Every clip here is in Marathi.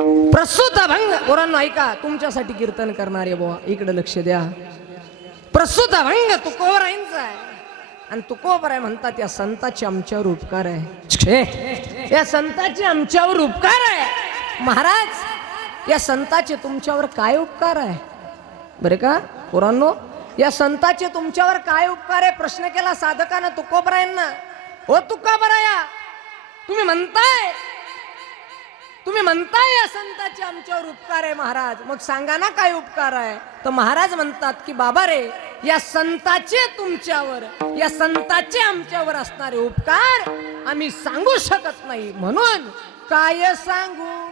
प्रसूत अभंग पोरांनो ऐका, तुमच्यासाठी कीर्तन करणारे बुवा इकडे लक्ष द्या. प्रसूत अभंग तुकोबरायांचा आहे आणि तुकोबराय म्हणतात या संताचे आमच्यावर उपकार आहे. या संताचे आमच्यावर उपकार आहे. महाराज या संताचे तुमच्यावर काय उपकार आहे बरे का पोरांनो? या संताचे तुमच्यावर काय उपकार आहे प्रश्न केला साधकानं तुकोबरायांना. हो तुकोबराया, तुम्ही म्हणताय या संताचे आमच्यावर उपकार आहे महाराज, मग सांगा ना काय उपकार आहे. तर महाराज म्हणतात की बाबा रे, या संताचे तुमच्यावर, या संताचे आमच्यावर असणारे उपकार आम्ही सांगू शकत नाही, म्हणून काय सांगू.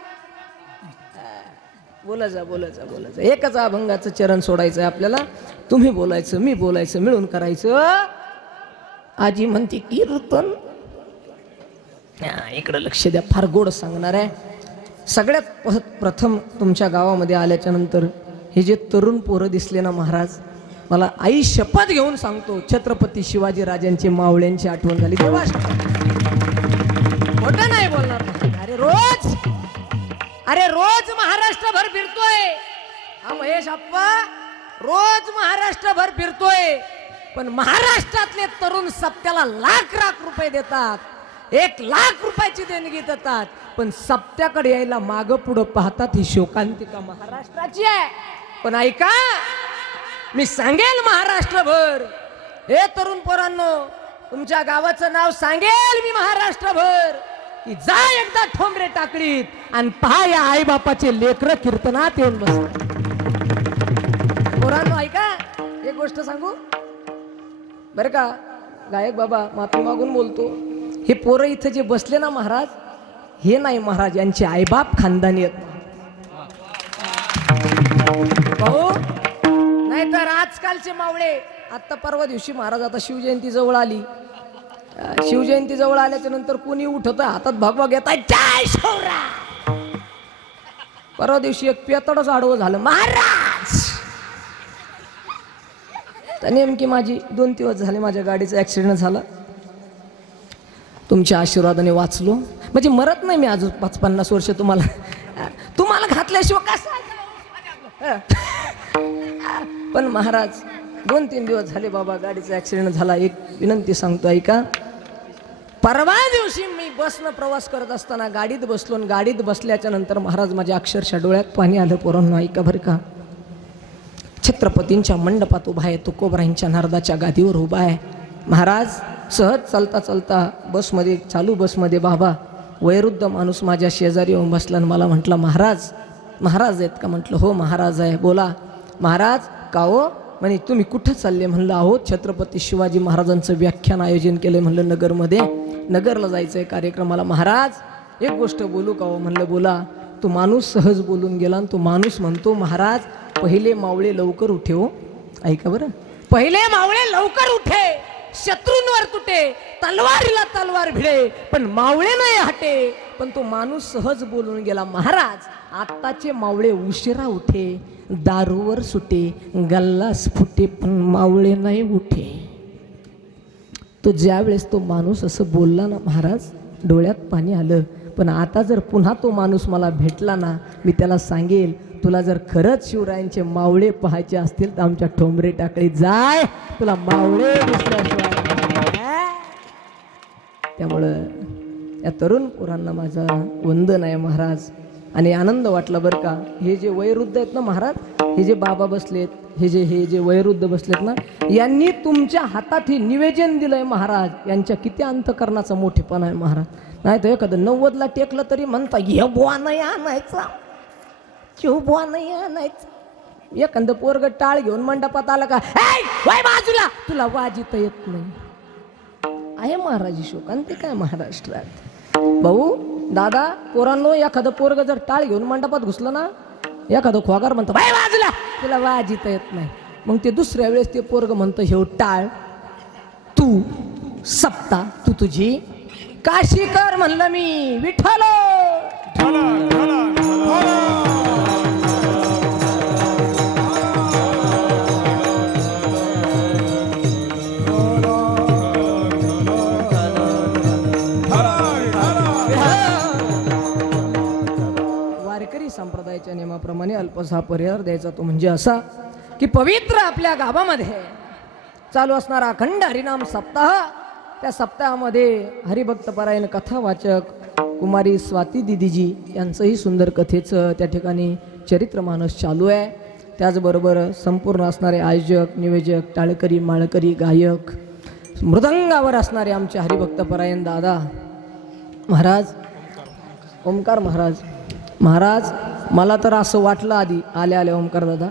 बोलायचं एकच अभंगाचं चरण सोडायचं आहे आपल्याला. तुम्ही बोलायचं, मी बोलायचं, मिळून करायचं. आजी म्हणते कीर्तन. इकडे लक्ष द्या, फार गोड सांगणार आहे. सगळ्यात प्रथम तुमच्या गावामध्ये आल्याच्या नंतर हे जे तरुण पोरं दिसले ना महाराज, मला आई शपथ घेऊन सांगतो छत्रपती शिवाजी राजांची मावळ्यांची आठवण झाली. देवा खोटं नाही बोलणार. अरे रोज महाराष्ट्रभर फिरतोय हा महेश आप्पा, रोज महाराष्ट्रभर फिरतोय, पण महाराष्ट्रातले तरुण सप्त्याला लाख रुपये देतात, 1 लाख रुपयाची देणगी देतात, पण सप्त्याकडे यायला मागं पुढं पाहतात. ही शोकांतिका महाराष्ट्राची आहे. पण ऐका, मी सांगेल महाराष्ट्रभर, हे तरुण पोरांनो, तुमच्या गावाचं नाव सांगेल मी महाराष्ट्रभर, की जा एकदा ठोंबरे टाकळीत आणि पहा या आई बापाचे लेकर कीर्तनात येऊन बस. पोरांनो ऐका, एक गोष्ट सांगू बरं का, गायक बाबा माफी मागून बोलतो. हे पोरं इथं जे बसले ना महाराज, हे नाही महाराज, यांचे आईबाप खानदानी आहेत भाऊ. नाहीतर आजकालचे मावळे, आता परवा दिवशी महाराज, आता शिवजयंती जवळ आली, शिवजयंती जवळ आल्याच्या नंतर कोणी उठत हातात भगवा घेताय, जय शिवराय. परवा दिवशी एक पेतडच आडवं झालं महाराज. तर नेमकी माझी 2 दिवस झाले माझ्या गाडीचा ऍक्सिडेंट झाला. तुमच्या आशीर्वादाने वाचलो, म्हणजे मरत नाही मी अजून 50 वर्ष. तुम्हाला घातल्याशिवाय कसं. पण महाराज 2-3 दिवस झाले बाबा गाडीचा ऍक्सिडेंट झाला. एक विनंती सांगतो ऐका. परवा दिवशी मी बसनं प्रवास करत असताना गाडीत बसलो, आणि गाडीत बसल्याच्या नंतर महाराज माझ्या अक्षरशः डोळ्यात पाणी आलं. पोरांनो ऐका बरं का, छत्रपतींच्या मंडपात उभा आहे, तुकोबरायांच्या नारदाच्या गादीवर उभा आहे महाराज. सहज चालता चालता बसमध्ये, चालू बसमध्ये बाबा वयोवृद्ध माणूस माझ्या शेजारी येऊन बसला आणि मला म्हटलं, महाराज आहेत का? म्हटलं हो महाराज आहे. बोला महाराज. का हो? म्हणे तुम्ही कुठं चालले? म्हणलं अहो छत्रपती शिवाजी महाराजांचं व्याख्यान आयोजन केलंय म्हणलं नगरमध्ये, नगरला जायचंय कार्यक्रमाला. महाराज एक गोष्ट बोलू का हो? म्हणलं बोला. तो माणूस सहज बोलून गेला आणि तो माणूस म्हणतो, महाराज पहिले मावळे लवकर उठे हो. ऐका बरं, पहिले मावळे लवकर उठे, शत्रूंवर तुटे, तलवारीला तलवार भिडे, पण मावळे नाही हटे. पण तो माणूस सहज बोलून गेला, महाराज आत्ताचे मावळे उशिरा उठे, दारूवर सुटे, गल्लास फुटे, पण मावळे नाही उठे. तो ज्यावेळेस तो माणूस असं बोलला ना महाराज, डोळ्यात पाणी आलं. पण आता जर पुन्हा तो माणूस मला भेटला ना, मी त्याला सांगेल, तुला जर खरंच शिवरायांचे मावळे पाहायचे असतील तर आमच्या ठोंबरे टाकळीत जाय, तुला मावळे दिसल्याशिवाय. त्यामुळं या तरुण पोरांना माझा वंदन आहे महाराज. आणि आनंद वाटला बरं का. हे जे वयोवृद्ध आहेत ना महाराज, हे जे बाबा बसलेत, हे जे वयोवृद्ध बसलेत ना, यांनी तुमच्या हातात हे निवेदन दिलंय महाराज. यांच्या किती अंतकरणाचा मोठेपणा आहे महाराज. नाही तर एखादं 90ला टेकलं तरी म्हणता, हे बुवा नाही आणायचा, शिव बुवा नाही आणायचा. एखादं पोरग टाळ घेऊन मंडपात आलं का, वाय बाजूला, तुला वाजित येत नाही. आहे महाराज शोकांत काय महाराष्ट्रात. भाऊ दादा पोरांनो, एखादं पोरग जर टाळ घेऊन मंडपात घुसलं ना, एखादं खोगार म्हणतं बाय बाजूला, तुला वाजित येत नाही. मग ते दुसऱ्या वेळेस ते पोरग म्हणतं, हे टाळ तू सप्ता, तू तुझी काशी कर. म्हणलं मी विठ्ठल. वारकरी संप्रदायाच्या नियमाप्रमाणे अल्पसा परिहार द्यायचा तो म्हणजे असा की पवित्र आपल्या गावामध्ये चालू असणारा अखंड हरिनाम सप्ताह, त्या सप्ताहामध्ये हरिभक्तपरायण कथावाचक कुमारी स्वाती दिदीजी यांचंही सुंदर कथेचं त्या ठिकाणी चरित्रमानस चालू आहे. त्याचबरोबर संपूर्ण असणारे आयोजक, नियोजक, टाळकरी, माळकरी, गायक, मृदंगावर असणारे आमचे हरिभक्तपरायण दादा महाराज, ओमकार महाराज. मला तर असं वाटलं आधी आले ओमकार दादा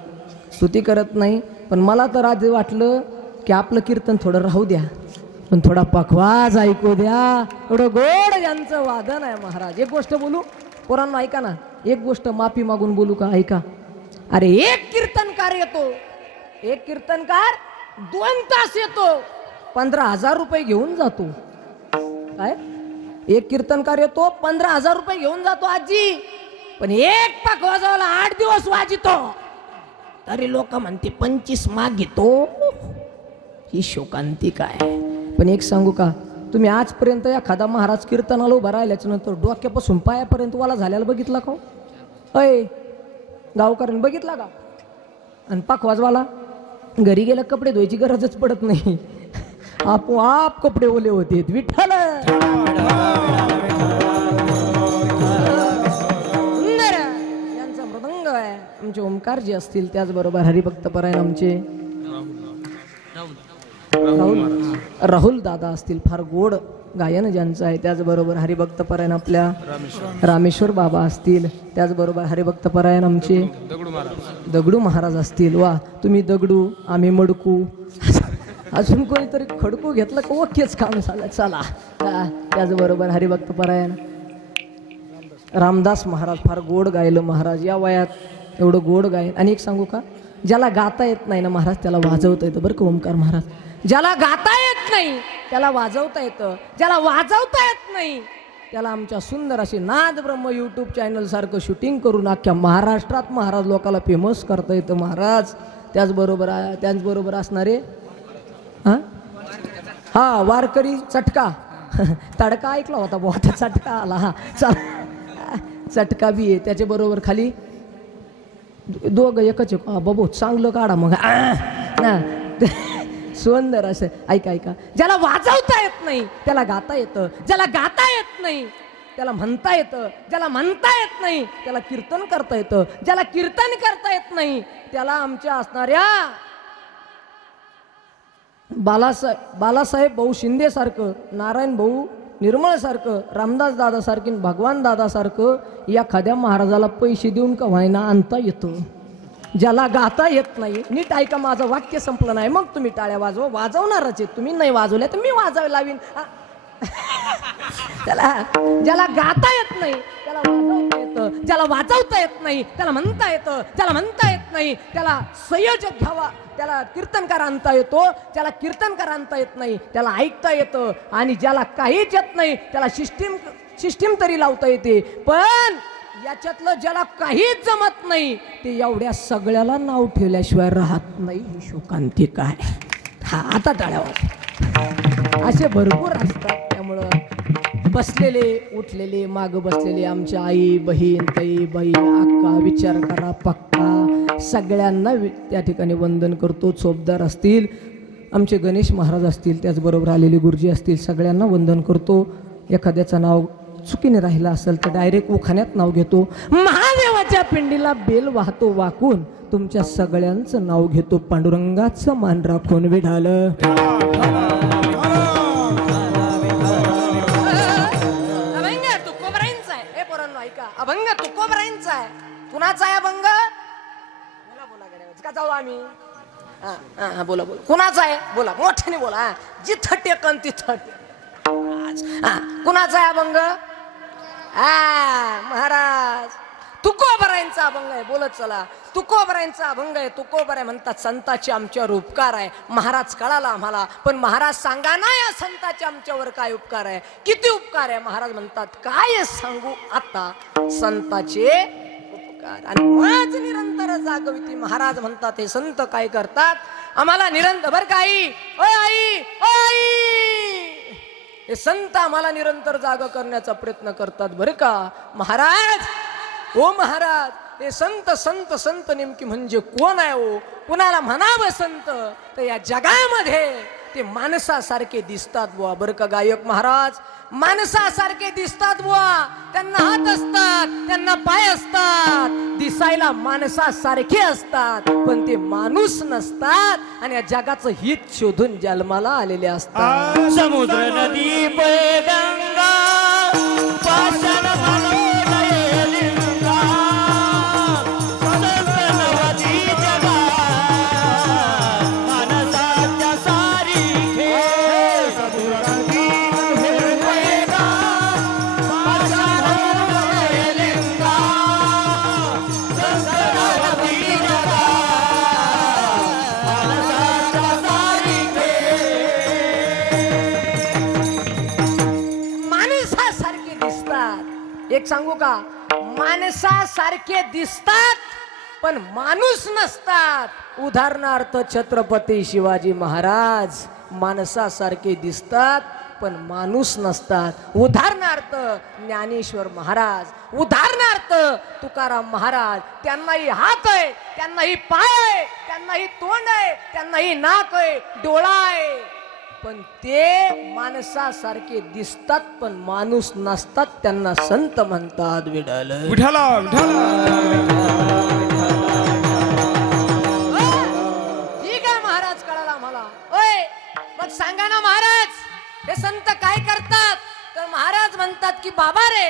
स्तुती करत नाही, पण मला तर आधी वाटलं की आपलं कीर्तन थोडं राहू द्या, पण थोडा पखवाज ऐकू द्या. एवढं गोड यांचं वादन आहे महाराज. एक गोष्ट बोलू पोरांना, ऐका ना, एक गोष्ट माफी मागून बोलू का? ऐका. अरे एक कीर्तनकार येतो, एक कीर्तनकार 2 तास येतो, 15,000 रुपये घेऊन जातो. काय? एक कीर्तनकार येतो 15,000 रुपये घेऊन जातो आजी, पण एक पखवाजावाला 8 दिवस वाजितो तरी लोक म्हणते 25 माग घेतो. ही शोकांतिका आहे. पण एक सांगू का, तुम्ही आजपर्यंत एखादा महाराज कीर्तनाला उभा राहिल्याच्या नंतर डोक्यापासून पायापर्यंत वाला झाल्याला बघितला का? अय गावकऱ्यांनी बघितला का? आणि पखवाजवाला घरी गेला कपडे धुवायची गरजच पडत नाही, आपोआप कपडे ओले होते. विठ्ठल यांचा मृदंग आहे. आमचे ओमकारजी असतील, त्याचबरोबर हरिभक्तपरायण आमचे राहुल दादा असतील, फार गोड गायन ज्यांचं आहे. त्याचबरोबर हरिभक्तपरायण आपल्या रामेश्वर बाबा असतील, त्याचबरोबर हरिभक्तपरायण आमचे दगडू महाराज असतील. वा, तुम्ही दगडू आम्ही मडकू, अजून कोणीतरी खडकू घेतलं का ओकेच काम झालं. चला. त्याचबरोबर हरिभक्तपरायण रामदास महाराज, फार गोड गायलं महाराज या वयात, एवढं गोड गायन. आणि एक सांगू का, ज्याला गाता येत नाही ना महाराज त्याला वाजवता येतं बरं का ओमकार महाराज. ज्याला गाता येत नाही त्याला वाजवता येतं, ज्याला वाजवता येत नाही त्याला आमच्या सुंदर अशी नाद ब्रह्म यूट्यूब चॅनल सारखं करून अख्ख्या महाराष्ट्रात महाराज लोकाला फेमस करता येतं महाराज. त्याचबरोबर असणारे हा वारकरी चटका तडका ऐकला होता बहुत, चटका आला. हा चटका बी आहे त्याच्याबरोबर. खाली दोघं एकच बाबू चांगलं काढा मग सुंदर असं. ऐका, ज्याला वाजवता येत नाही त्याला गाता येतं, ज्याला गाता येत नाही त्याला म्हणता येतं, ज्याला म्हणता येत नाही त्याला कीर्तन करता येतं, ज्याला कीर्तन करता येत नाही त्याला आमच्या असणाऱ्या बालासाहेब भाऊ शिंदे सारखं, नारायण भाऊ निर्मळ सारखं, रामदास दादा सारखी, भगवान दादा सारखं या खाद्या महाराजाला पैसे देऊन का व्हायना आणता येतं. ज्याला गाता येत नाही, नीट ऐका, माझं वाक्य संपलं नाही मग तुम्ही टाळ्या वाजवा. वाजवणारच आहेत तुम्ही, नाही वाजवल्या तर मी वाजवायला लावीन. ज्याला गाता येत नाही त्याला वाजवता येतं, ज्याला वाजवता येत नाही त्याला म्हणता येतं, ज्याला म्हणता येत नाही त्याला संयोजक घ्यावा, त्याला कीर्तनकार आणता येतो, ज्याला कीर्तनकार आणता येत नाही त्याला ऐकता येतं, आणि ज्याला काहीच येत नाही त्याला सिस्टीम तरी लावता येते. पण याच्यातलं ज्याला काहीच जमत नाही ते एवढ्या सगळ्याला नाव ठेवल्याशिवाय राहत नाही. ही शोकांतिका आहे. हा, आता टाळ्यावर असे भरपूर असतात. त्यामुळं बसलेले उठलेले मागं बसलेले आमच्या आई बहीण ताई बाई अक्का, विचार करा पक्का, सगळ्यांना त्या ठिकाणी वंदन करतो. चोपदार असतील, आमचे गणेश महाराज असतील, त्याचबरोबर आलेले गुरुजी असतील, सगळ्यांना वंदन करतो. एखाद्याचं नाव चुकीने राहिला असेल तर डायरेक्ट उखाण्यात नाव घेतो. महादेवाच्या पिंडीला बेल वाहतो वाकून, तुमच्या सगळ्यांचं नाव घेतो. पांडुरंगाचं मान राखून विढाल. अभंग तुकोबरायांचा आहे. हे पोरांनो ऐका, अभंग तुकोबरायांचा आहे. कुणाचा आहे अभंग? बोला गड्या का जाऊ आम्ही? बोला कुणाचा आहे? बोला मोठ्याने बोला, जिथं टेकन तिथं. कुणाचा आहे अभंग? महाराज तुकोबरायांचा अभंग आहे. बोलत चला, तुकोबरायांचा अभंग आहे. तुकोबराय म्हणतात संताचे आमच्यावर उपकार आहे. महाराज कळाला आम्हाला, पण महाराज सांगा ना या संताचे आमच्यावर काय उपकार आहे, किती उपकार आहे. महाराज म्हणतात काय सांगू आता संताचे उपकार. आणि माझ निरंतर जागविती. महाराज म्हणतात हे संत काय करतात आम्हाला निरंतर, बर का आई, आई हे संत आम्हाला निरंतर जागा करण्याचा प्रयत्न करतात बरं का. महाराज ओ महाराज, हे संत संत संत नेमकी म्हणजे कोण आहे हो? कुणाला म्हणावं संत? तर या जगामध्ये ते माणसासारखे दिसतात बुवा. बरं का गायक महाराज, माणसासारखे दिसतात बुवा. त्यांना हात असतात, त्यांना पाय असतात, दिसायला माणसासारखे असतात, पण ते माणूस नसतात आणि या जगाचं हित शोधून जन्माला आलेले असतात. समुद्र नदी गंगा पाषाण एक सांगू का, माणसासारखे दिसतात पण माणूस नसतात. उदाहरणार्थ छत्रपती शिवाजी महाराज माणसासारखे दिसतात पण माणूस नसतात. उदाहरणार्थ ज्ञानेश्वर महाराज, उदाहरणार्थ तुकाराम महाराज. त्यांनाही हात आहे, त्यांनाही पाय आहे, त्यांनाही तोंड आहे, त्यांनाही नाक आहे, डोळा आहे, पण ते माणसासारखे दिसतात पण माणूस नसतात. त्यांना संत म्हणतात. विठ्ठल विठ्ठला विठ्ठला. ठीक आहे महाराज, कळाला आम्हाला. ओय मग सांगा ना महाराज, हे संत काय करतात? तर महाराज म्हणतात की बाबा रे,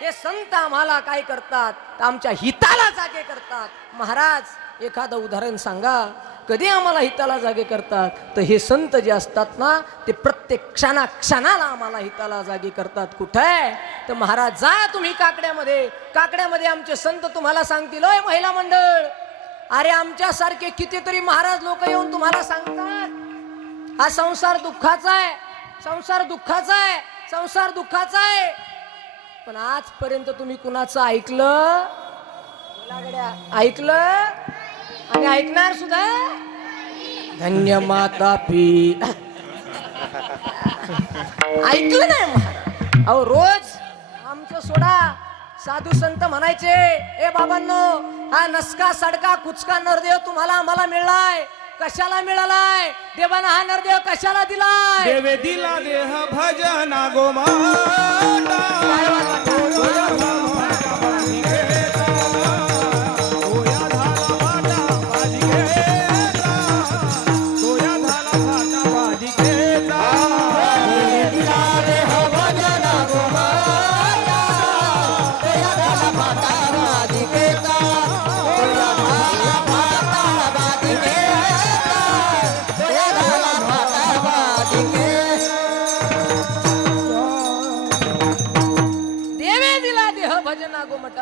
हे संत आम्हाला काय करतात? तर आमच्या हिताला जागे करतात. महाराज एखादं उदाहरण सांगा, कधी आम्हाला हिताला जागे करतात? तर हे संत जे असतात ना, ते प्रत्येक क्षणाला आम्हाला हिताला जागे करतात. कुठे? तर महाराज जा तुम्ही काकड्यामध्ये, काकड्यामध्ये आमचे संत तुम्हाला सांगतील. ओय महिला मंडळ, अरे आमच्यासारखे कितीतरी महाराज लोक येऊन तुम्हाला सांगतात हा संसार दुःखाचा आहे, संसार दुःखाचा आहे, संसार दुःखाचा आहे. पण आजपर्यंत तुम्ही कुणाचं ऐकलं? ऐकलं आणि ऐकणार सुद्धा. धन्य माता पी ऐकलं नाही महाराज. अहो रोज आमचं सोडा, साधू संत म्हणायचे, ए बाबांनो, हा नसका सडका कुचका नरदेव तुम्हाला आम्हाला मिळालाय. कशाला मिळालाय? देवाना हा नरदेव कशाला दिलाय? देवे दिला देह भजना गोमाता.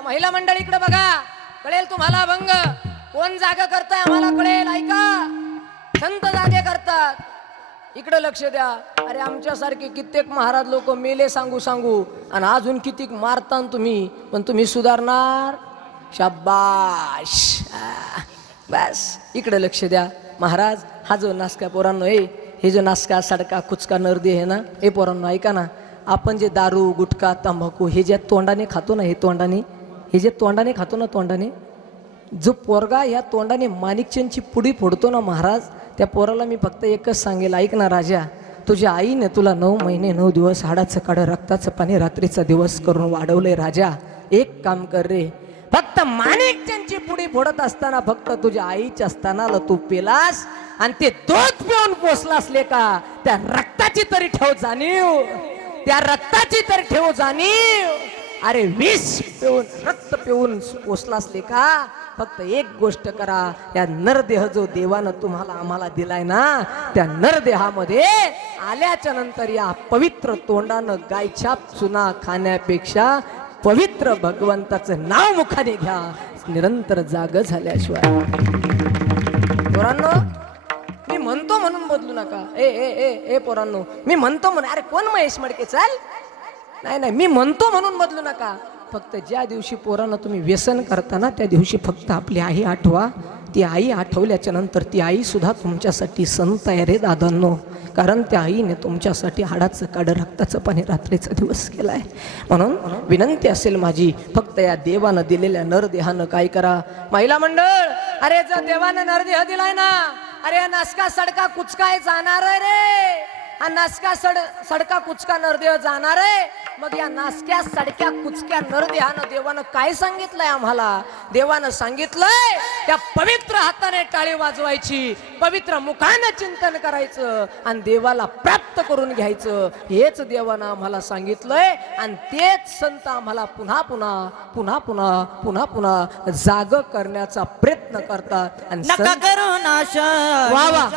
महिला मंडळी इकडे बघा, कळेल तुम्हाला भंग. कोण जागा करताय आम्हाला कळेल. ऐका, संत जागे करतात. इकडे लक्ष द्या. अरे आमच्यासारखे कित्येक महाराज लोक मेले सांगू सांगू आणि अजून किती मारतान तुम्ही, पण तुम्ही सुधारणार? शाबाश. बस इकडे लक्ष द्या. महाराज हा जो नासका पोरांनो, हे जो नासका सडका कुचका नरदे आहे ना, हे पोरांनो ऐका ना, आपण जे दारू गुटखा तंबाखू हे जे तोंडाने खातो ना, हे तोंडाने, हे जे तोंडाने खातो ना, तोंडाने, जो पोरगा या तोंडाने माणिकचंदची पुडी फोडतो ना महाराज, त्या पोराला मी फक्त एकच सांगेल, ऐक ना राजा, तुझ्या आईने तुला 9 महिने 9 दिवस हाडाचं काढं रक्ताचं पाणी रात्रीचा दिवस करून वाढवले. राजा एक काम कर रे, फक्त माणिकचंदची पुडी फोडत असताना फक्त तुझ्या आईच्या स्तनाला तू पेलास आणि ते दूध पिऊन पोसलास ले का, त्या रक्ताची तरी ठेव जाणीव, त्या रक्ताची तर ठेव जाणीव. अरे विष पिऊन रक्त पिऊन पोसलास ले का. फक्त एक गोष्ट करा, या नरदेह जो देवानं तुम्हाला आम्हाला दिलाय ना, त्या नरदेहामध्ये आल्याच्या नंतर या पवित्र तोंडानं गायछाप चुना खाण्यापेक्षा पवित्र भगवंताचं नाव मुखाने घ्या. निरंतर जाग झाल्याशिवाय. पोरांनो मी म्हणतो म्हणून बदलू नका. ए ए ए ए पोरांनो, मी म्हणतो म्हणून, अरे कोण महेश मडके, चाल. नाही नाही, मी म्हणतो म्हणून बदलू नका. फक्त ज्या दिवशी पोरांना तुम्ही व्यसन करताना त्या दिवशी फक्त आपली आई आठवा, ती आई आठवल्याच्या नंतर ती आई सुद्धा तुमच्यासाठी संत आहे रे दादांनो. कारण त्या आईने तुमच्यासाठी हाडाचं काढं रक्ताचं पाणी रात्रीचा दिवस केलाय. म्हणून विनंती असेल माझी, फक्त या देवानं दिलेल्या नरदेहानं काय करा. महिला मंडळ, अरे जर देवानं नरदेह दिलाय ना, अरे नासका सडका कुचकाय जाणार रे. हा नासका सडका कुचका नरदेह जाणार आहे. मग या नासक्या सडक्या कुचक्या नरदेहानं देवानं काय सांगितलंय आम्हाला? देवानं सांगितलंय त्या पवित्र हाताने टाळी वाजवायची, पवित्र मुखाने चिंतन करायचं आणि देवाला प्राप्त करून घ्यायचं. हेच देवानं आम्हाला सांगितलंय आणि तेच संत आम्हाला पुन्हा पुन्हा पुन्हा पुन्हा पुन्हा पुन्हा जाग करण्याचा प्रयत्न करतात. आणि नका करू नाश वा वा,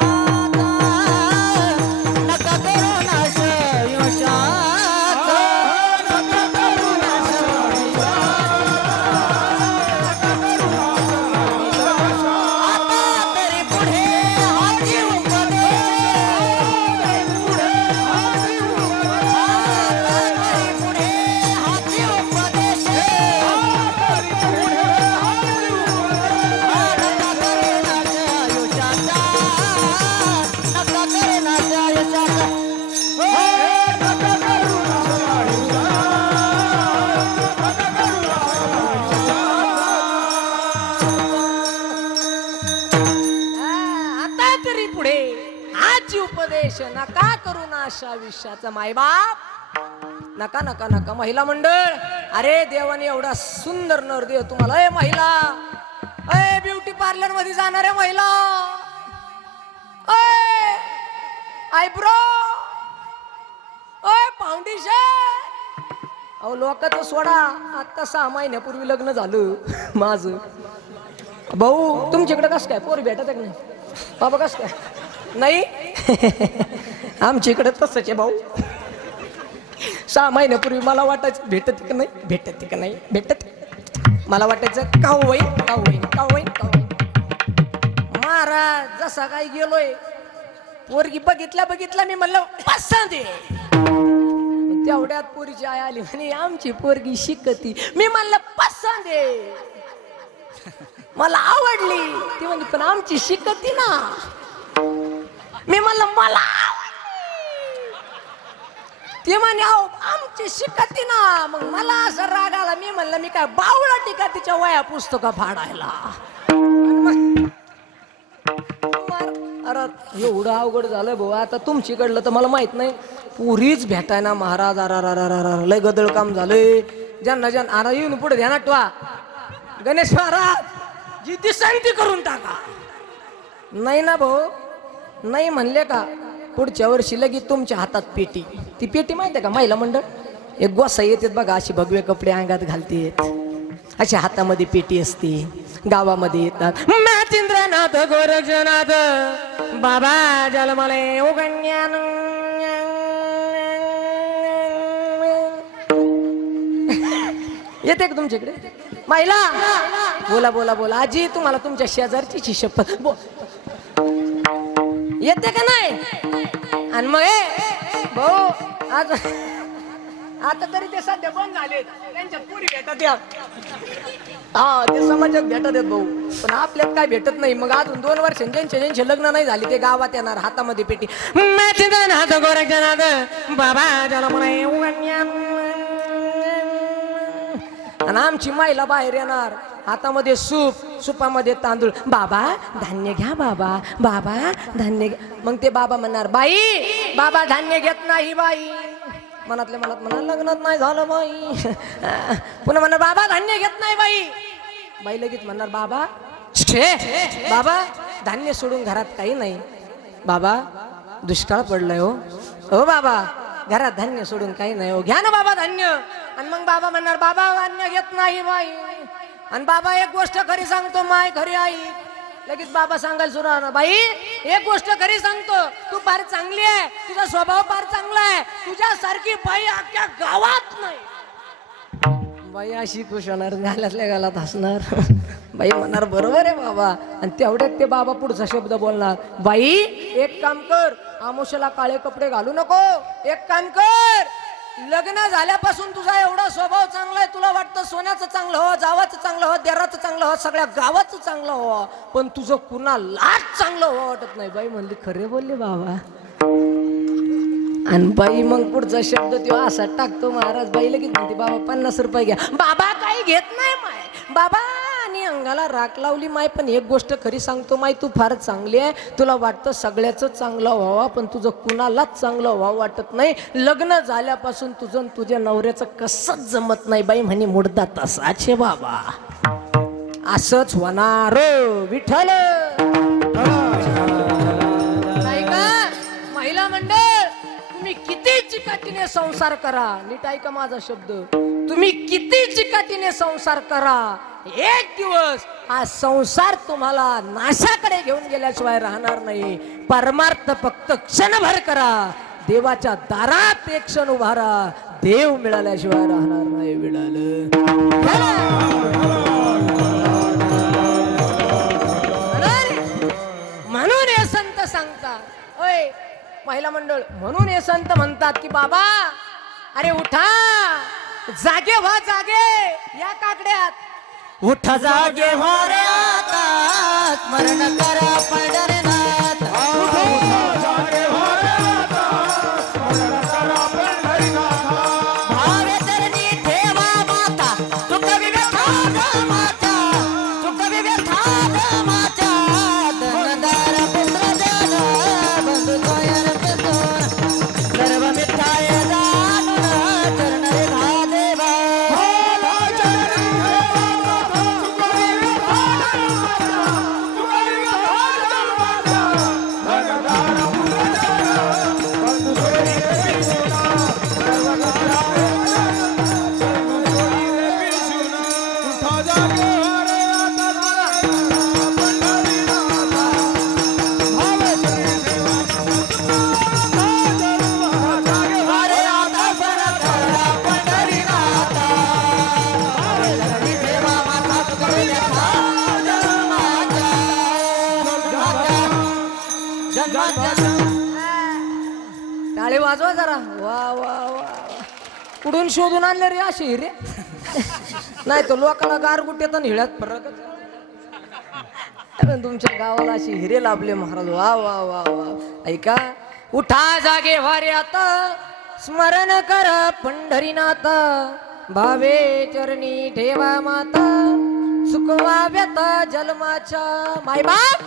नका करू नाश नका करू नाशा आयुष्याचा. मायबाप नका नका नका. महिला मंडळ, अरे देवाने एवढा सुंदर नरदेह तुम्हाला. ए महिला, ए ब्युटी पार्लर मध्ये जाणाऱ्या महिला, आयब्रो, फाउंडेशन, अहो लोकांचं सोडा. आता 6 महिन्यापूर्वी लग्न झालं माझं. भाऊ तुमच्याकडे कसं काय पोर भेटत आहे नाही? बाबा कसं काय नाही? आमच्या इकडे तसंच आहे भाऊ. 6 महिन्यापूर्वी मला वाटायचं भेटत का नाही, भेटत का नाही, भेटत. मला वाटायचं का होईन, का होईन, का होईन, का होईन. महाराज जसा काही गेलोय, पोरगी बघितल्या मी म्हणलं पसंत आहे. तेवढ्यात पोरीची आई आली म्हणे आमची पोरगी शिकती. मी म्हणलं पसंत आहे, मला आवडली. ती म्हणजे पण आमची शिकती ना. मी म्हणलं मला ती म्हणे आमची शिकती ना. मग मला असं राग आला. मी म्हणलं मी काय बावळा टिका तिच्या वया पुस्तका फाडायला. अरे एवढं अवघड झालंय भाऊ. आता तुमच्याकडलं तर मला माहित नाही, पुरीच भेटाय ना महाराज. लय गदळ काम झालंय. ज्यांना आता येऊन पुढे ध्यानात ठेवा. गणेश महाराज जी ती शांती करून टाका. नाही ना भाऊ, नाही म्हणले का पुढच्या वर्षी लगेच तुमच्या हातात पेटी. ती पेटी माहिती आहे का महिला मंडळ? एक गोसा येतात बघा, अशी भगवे कपडे अंगात घालते, अशा हातामध्ये पेटी असते. गावामध्ये येतात मॅचिंद्रनाथ गोरक्षनाथ बाबा जलमले उगण्यान. येते का तुमच्याकडे महिला? बोला बोला बोला. आजी तुम्हाला तुमच्या शेजारची शपथ येते का नाही? आणि मग भाऊ आज आता तरी ते सध्या बंद झाले. त्यांच्या पुरी भेटत या. हा ते समाजात भेटत आहेत भाऊ, पण आपल्यात काय भेटत नाही. मग अजून 2 वर्ष ज्यांचे लग्न नाही झाले ते गावात येणार हातामध्ये पेटी. बाबा आणि आमची महिला बाहेर येणार हातामध्ये सूप, सुपामध्ये तांदूळ. बाबा धान्य घ्या, बाबा बाबा धान्य घ्या. मग ते बाबा म्हणणार बाई बाबा धान्य घेत नाही बाई. मनातल्या मनात म्हणा लग्नात नाही झालं बाई. पुन्हा म्हणणार बाबा धान्य घेत नाही बाई. बाई लगेच म्हणणार बाबा बाबा धान्य सोडून घरात काही नाही. बाबा दुष्काळ पडलाय हो बाबा, घरात धान्य सोडून काही नाही हो, घ्या ना बाबा धान्य. आणि मग बाबा म्हणणार बाबा धान्य घेत नाही बाई. आणि बाबा एक गोष्ट खरी सांगतो माय खरी आई. लगेच बाबा सांगायला सुरू ना बाई एक गोष्ट खरी सांगतो, तू फार चांगली आहे, तुझा स्वभाव फार चांगला आहे, तुझ्यासारखी बाई अख्ख्या गावात नाही. बाई अशी खुश होणार, घालातल्या घालात हसणार. बाई म्हणणार बरोबर आहे बाबा. आणि तेवढ्यात ते बाबा पुढचा शब्द बोलणार बाई एक काम कर, आमुष्याला काळे कपडे घालू नको. एक काम कर, लग्न झाल्यापासून तुझा एवढा स्वभाव चांगला आहे, तुला वाटतं सोन्याचं चांगलं हो, जावाचं चांगलं हो, देराचं चांगलं हो, सगळ्या गावाचं चांगलं हो, पण तुझं कुणालाच चांगलं हो वाटत नाही. बाई म्हणली खरे बोलले बाबा. आणि बाई मग पुढचा शब्द तो असा टाकतो महाराज. बाई लगेच म्हणते बाबा 50 रुपये घ्या. बाबा काही घेत नाही माय. बाबा आणि अंगाला राख लावली माय. पण एक गोष्ट खरी सांगतो माय, तू फार चांगली आहे, तुला वाटतं सगळ्याच चांगलं व्हावं, पण तुझं कुणालाच चांगलं व्हावं वाटत नाही. लग्न झाल्यापासून तुझं तुझ्या नवऱ्याचं कसंच जमत नाही. बाई म्हणे मुडदा तसाच आहे बाबा. असंच होणार विठ्ठल. नाही का महिला मंडळ, तुम्ही किती चिकाटीने संसार करा, नीट ऐका माझा शब्द, तुम्ही किती चिकाटीने संसार करा, एक दिवस हा संसार तुम्हाला नाशाकडे घेऊन गेल्याशिवाय राहणार नाही. परमार्थ फक्त क्षणभर करा, देवाच्या दारात एक क्षण उभारा, देव मिळाल्याशिवाय राहणार नाही. मिळालं म्हणून हे संत सांगतात, ओय महिला मंडळ, म्हणून हे संत म्हणतात की बाबा अरे उठा, जागे व्हा, जागे या काकड्यात उठा जागे हो रे आता, स्मरण करा पंढरीनाथ. भावे चरणी ठेवा माता, सुख विवेथा धर्माचा, सुख विवेथा धर्माचा. धनदार पुत्र जन बंधू सोयर पितून, सर्व मिथ्याय जाणून चरण रे महादेवा. टाळे वाजवा जरा. वा वा वा. कुठून शोधून आणले रे असे हिरे? नाही तर लोकांना गारगुट्यात आणि हिळ्यात फरकच. तुमच्या गावाला असे हिरे लाभले महाराज. वा वा वा वा. ऐका, उठा जागे वारे आता, स्मरण कर पंढरीनाथ. भावे चरणी ठेवा माता, सुखवा व्यथा जन्माच्या. मायबाप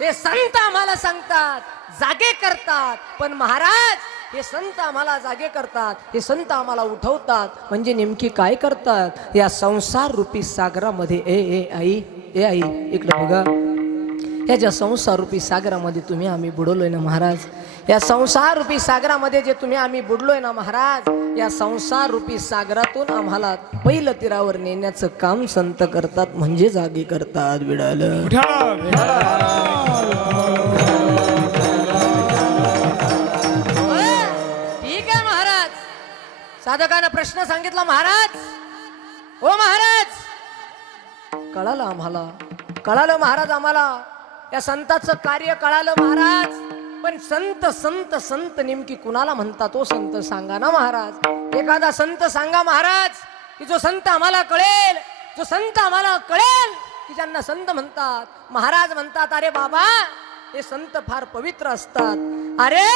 हे संत आम्हाला सांगतात, जागे करतात. पण महाराज हे संत आम्हाला जागे करतात, हे संत आम्हाला उठवतात. म्हणजे नेमकी काय करतात? या संसार रूपी सागरामध्ये ए आई इकडे बघा, या ज्या संसार रूपी सागरामध्ये तुम्ही आम्ही बुडवलोय ना महाराज, या संसार रूपी सागरामध्ये जे तुम्ही आम्ही बुडलोय ना महाराज, या संसार रूपी सागरातून आम्हाला पहिलं तीरावर नेण्याचं काम संत करतात, म्हणजे जागे करतात. विडालं ठीक आहे महाराज. साधकानं प्रश्न सांगितला महाराज, ओ महाराज कळालं आम्हाला, कळालं महाराज आम्हाला, या संताचं कार्य कळालं महाराज. पण संत संत संत नेमकी कुणाला म्हणतात ओ संत सांगा ना महाराज. एखादा संत सांगा महाराज, की जो संत आम्हाला कळेल, जो संत आम्हाला कळेल की ज्यांना संत म्हणतात. महाराज म्हणतात अरे बाबा हे संत फार पवित्र असतात. अरे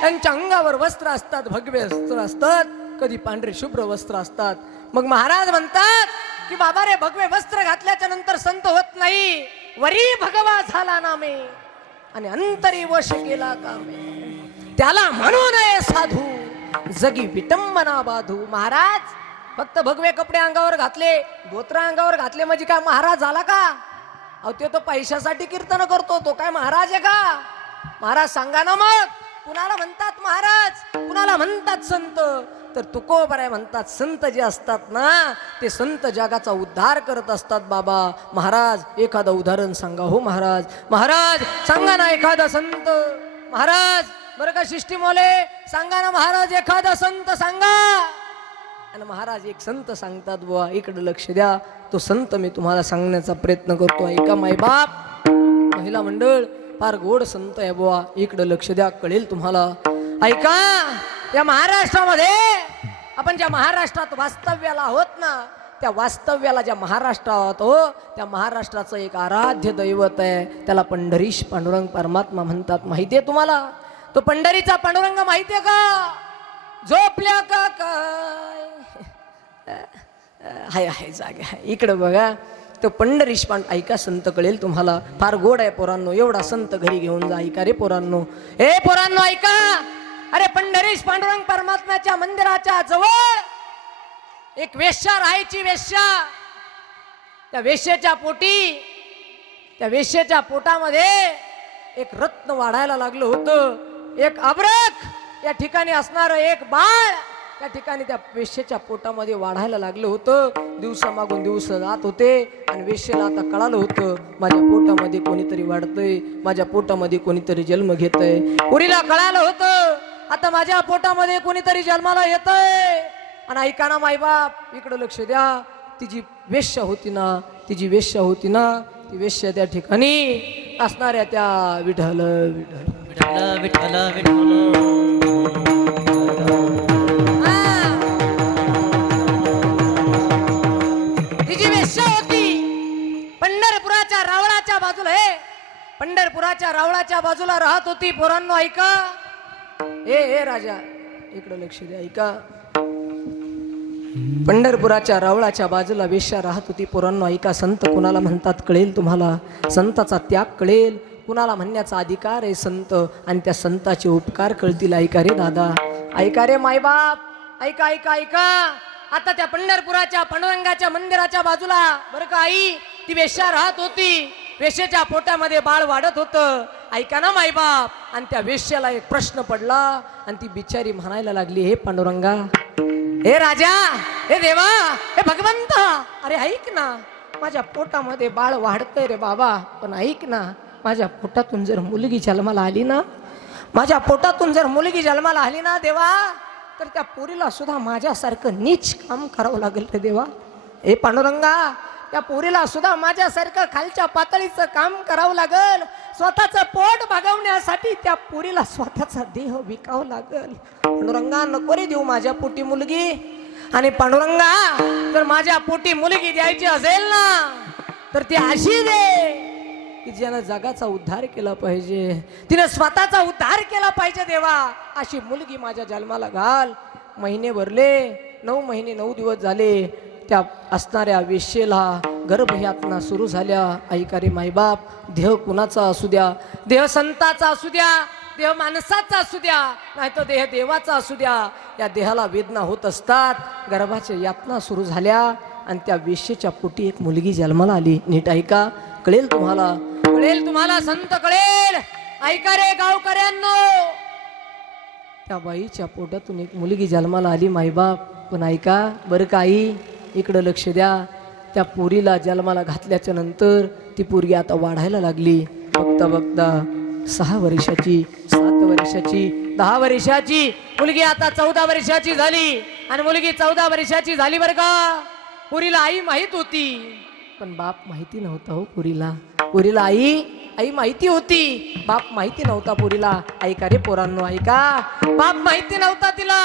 त्यांच्या अंगावर वस्त्र असतात, भगवे वस्त्र असतात, कधी पांढरे शुभ्र वस्त्र असतात. मग महाराज म्हणतात की बाबा रे भगवे वस्त्र घातल्याच्या नंतर संत होत नाही. वरी भगवा झाला नामे आणि अंतरी वश केला कामे, त्याला म्हणू नये साधू, जगी विटंबना बाधू. महाराज फक्त भगवे कपडे अंगावर घातले, धोत्र अंगावर घातले म्हणजे काय महाराज झाला का? अहो ते तो पैशासाठी कीर्तन करतो, तो काय महाराज आहे का? महाराज सांगा ना मग कुणाला म्हणतात महाराज, कुणाला म्हणतात संत? तर तुकोबराय म्हणतात संत जे असतात ना ते संत जगाचा उद्धार करत असतात. बाबा महाराज एखादं उदाहरण सांगा हो महाराज. महाराज सांगा ना एखादा संत. महाराज बरं का शिष्टीमोले सांगा ना महाराज एखादा संत सांगा. आणि महाराज एक संत सांगतात, बुवा इकडे लक्ष द्या, तो संत मी तुम्हाला सांगण्याचा प्रयत्न करतो. ऐका मायबाप महिला मंडळ, फार गोड संत आहे बुवा, इकडे लक्ष द्या, कळेल तुम्हाला. ऐका, या महाराष्ट्रामध्ये आपण ज्या महाराष्ट्रात वास्तव्याला आहोत ना, त्या वास्तव्याला ज्या महाराष्ट्रात हो, त्या महाराष्ट्राचं एक आराध्य दैवत आहे, त्याला पंढरीश पांडुरंग परमात्मा म्हणतात. माहितीये तुम्हाला? तो पंढरीचा पांडुरंग माहितीये का? झोपल्या का काय? हाय हाय जागे हाय. इकडं बघा, तो पंढरीश ऐका, संत कळेल तुम्हाला. फार गोड आहे पोरांनो, एवढा संत घरी घेऊन जा. ऐका रे पोरांनो, ए पोरांनो ऐका. अरे पंढरीश पांडुरंग परमात्म्याच्या मंदिराच्या जवळ एक वेश्या राहायची. वेश्या, त्या वेश्येच्या पोटी, त्या वेश्येच्या पोटामध्ये एक रत्न वाढायला लागलं होतं. एक अब्रक या ठिकाणी असणार एक बाळ त्या ठिकाणी त्या वेश्येच्या पोटामध्ये वाढायला लागलं होतं. दिवसामागून दिवस जात होते आणि वेश्येला आता कळालं होतं, माझ्या पोटामध्ये कोणीतरी वाढतंय, माझ्या पोटामध्ये कोणीतरी जन्म घेतय. पुरीला कळालं होतं, आता माझ्या पोटामध्ये कोणीतरी जन्माला येतंय. आणि ऐका ना मायबाप, इकडं लक्ष द्या. तिची वेश्या होती ना, तिची वेश्या होती ना, ती वेश्या त्या ठिकाणी असणाऱ्या त्या विठ्ठल विठ्ठल विठ्ठल विठ्ठल तिची वेश्या होती. पंढरपुराच्या रावळाच्या बाजूला, हे पंढरपुराच्या रावळाच्या बाजूला राहत होती. पोरांनो ऐका, हे राजा इकडं लक्ष द्या. ऐका, पंढरपुराच्या रावळाच्या बाजूला वेश्या राहत होती. पोरांनो ऐका, संत कुणाला म्हणतात कळेल तुम्हाला. संताचा त्याग कळेल, कुणाला म्हणण्याचा अधिकार आहे संत, आणि त्या संताचे उपकार कळतील. ऐका रे दादा, ऐका रे मायबाप, ऐका ऐका ऐका. आता त्या पंढरपुराच्या पांडुरंगाच्या मंदिराच्या बाजूला बरं का आई, ती वेश्या राहत होती. वेश्येच्या पोटामध्ये बाळ वाढत होतं. ऐका ना मायबाप. आणि त्या वेश्याला एक प्रश्न पडला आणि ती बिचारी म्हणायला लागली, हे पांडुरंगा, हे राजा, हे देवा, हे भगवंत, अरे ऐक ना, माझ्या पोटामध्ये बाळ वाढतंय रे बाबा, पण ऐक ना, माझ्या पोटातून जर मुलगी जन्माला आली ना, माझ्या पोटातून जर मुलगी जन्माला आली ना देवा, तर त्या पोरीला सुद्धा माझ्यासारखं नीच काम करावं लागेल रे देवा. हे पांडुरंगा, त्या पोरीला सुद्धा माझ्यासारखं खालच्या पातळीचं काम करावं लागल. स्वतःचं पोट भागवण्यासाठी त्या पोरीला स्वतःचा देह विकावं लागल. पांडुरंगा, नको रे देऊ माझ्या पोटी मुलगी. आणि पांडुरंगा, जर माझ्या पोटी मुलगी द्यायची असेल ना, तर ती अशी दे की ज्यानं जगाचा उद्धार केला पाहिजे, तिने स्वतःचा उद्धार केला पाहिजे देवा. अशी मुलगी माझ्या जन्माला घाल. महिने भरले, 9 महिने 9 दिवस झाले. त्या असणाऱ्या वेश्येला गर्भयातना सुरू झाल्या. ऐका रे मायबाप, देह कुणाचा असू द्या, देह संताचा असू द्या, देह माणसाचा असू द्या, नाही तर देह देवाचा असू द्या, या देहाला वेदना होत असतात. गर्भाच्या यातना सुरू झाल्या आणि त्या वेश्येच्या पोटी एक मुलगी जन्माला आली. नीट ऐका, कळेल तुम्हाला, कळेल तुम्हाला संत, कळेल. ऐका रे गावकऱ्यांनो, त्या बाईच्या पोटातून एक मुलगी जन्माला आली मायबाप. पण ऐका बरं का आई, इकडं लक्ष द्या. त्या पोरीला जन्माला घातल्याच्या नंतर ती पोरगी आता वाढायला लागली. बघता बघता 6 वर्षाची, 7 वर्षाची, 10 वर्षाची मुलगी आता 14 वर्षाची झाली. आणि मुलगी 14 वर्षाची झाली बरं का. पोरीला आई माहित होती, पण बाप माहिती नव्हता हो पोरीला. पोरीला आई माहिती होती, बाप माहिती नव्हता पोरीला. ऐका रे पोरांनो, ऐका, बाप माहिती नव्हता तिला.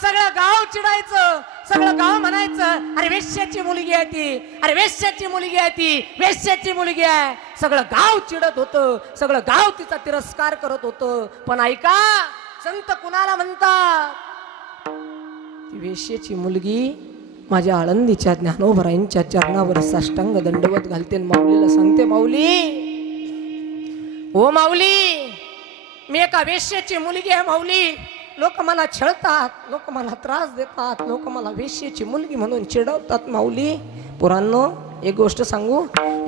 सगळं गाव चिडायचं, सगळं गाव म्हणायचं, अरे वेश्याची मुलगी आहे ती, अरे वेश्याची मुलगी आहे ती, वेश्याची मुलगी आहे. सगळं गाव चिडत होतं, सगळं गाव तिचा तिरस्कार करत होतं. पण ऐका, संत कुणाला म्हणतात, ती वेश्याची मुलगी माझ्या आळंदीच्या ज्ञानोबरायांच्या चरणावर साष्टांग दंडवत घालते. माऊलीला सांगते, माऊली, ओ माऊली, मी एका वेश्याची मुलगी आहे माऊली. लोक मला छळतात, लोक मला त्रास देतात, लोक मला वेश्येची मुलगी म्हणून चिडवतात माऊली. पोरांनो, एक गोष्ट सांगू,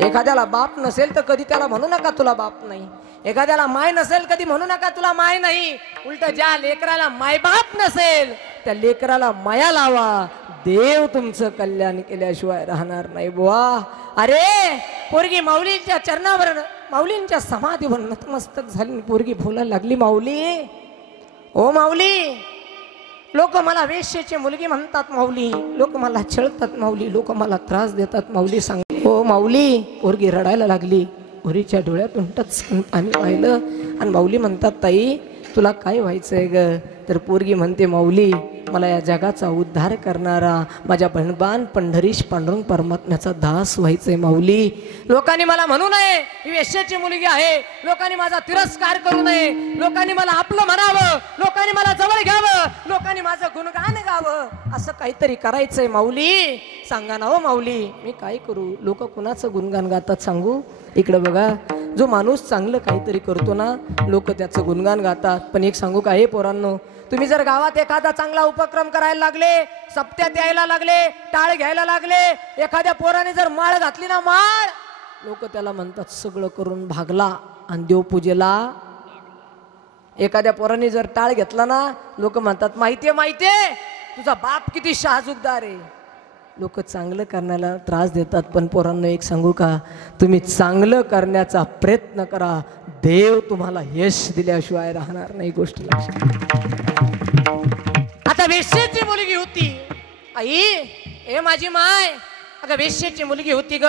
एखाद्याला बाप नसेल तर कधी त्याला म्हणू नका तुला बाप नाही. एखाद्याला माय नसेल कधी म्हणू नका तुला माय नाही. उलट ज्या लेकराला मायबाप नसेल त्या लेकराला माया लावा. देव तुमचं कल्याण केल्याशिवाय राहणार नाही बुवा. अरे पोरगी माऊलींच्या चरणावर, माऊलींच्या समाधीवर नतमस्तक झाली. पोरगी बोलायला लागली, माऊली, ओ माऊली, लोक मला वेश्येची मुलगी म्हणतात माऊली, लोक मला छळतात माऊली, लोक मला त्रास देतात माऊली. सांग ओ माऊली. पोरगी रडायला लागली. पोरीच्या डोळ्यातून टचकन पाणी पाहिलं आणि माऊली म्हणतात, ताई तुला काय व्हायचंय ग. तर पोरगी म्हणते, माऊली मला या जगाचा उद्धार करणारा माझ्या भगवान पंढरीश पांडुरंग परमात्म्याचा दास व्हायचंय माऊली. लोकांनी मला म्हणू नये ही वेश्याची मुलगी आहे, लोकांनी माझा तिरस्कार करू नये, लोकांनी मला आपलं म्हणावं, लोकांनी मला जवळ घ्यावं, लोकांनी माझं गुणगान गावं, असं काहीतरी करायचंय माऊली. सांगा ना हो माऊली, मी काय करू? लोक कुणाचं गुणगान गातात सांगू? इकडे बघा, जो माणूस चांगलं काहीतरी करतो ना लोक त्याचं गुणगान गातात. पण एक सांगू का हे पोरांनो, तुम्ही जर गावात एखादा चांगला उपक्रम करायला लागले, सप्त्यात यायला लागले, टाळ घ्यायला लागले, एखाद्या पोराने जर माळ घातली ना माळ, लोक त्याला म्हणतात सगळं करून भागला आणि देवपूजेला. एखाद्या पोराने जर टाळ घेतला ना लोक म्हणतात माहितीये तुझा बाप किती शाहजूकदार आहे. लोक चांगलं करण्याला त्रास देतात. पण पोरांना एक सांगू का, तुम्ही चांगलं करण्याचा प्रयत्न करा, देव तुम्हाला यश दिल्याशिवाय राहणार नाही. गोष्ट लक्षात. आता वेश्येची मुलगी होती आई, ए माझी माय, अगं वेश्येची मुलगी होती ग.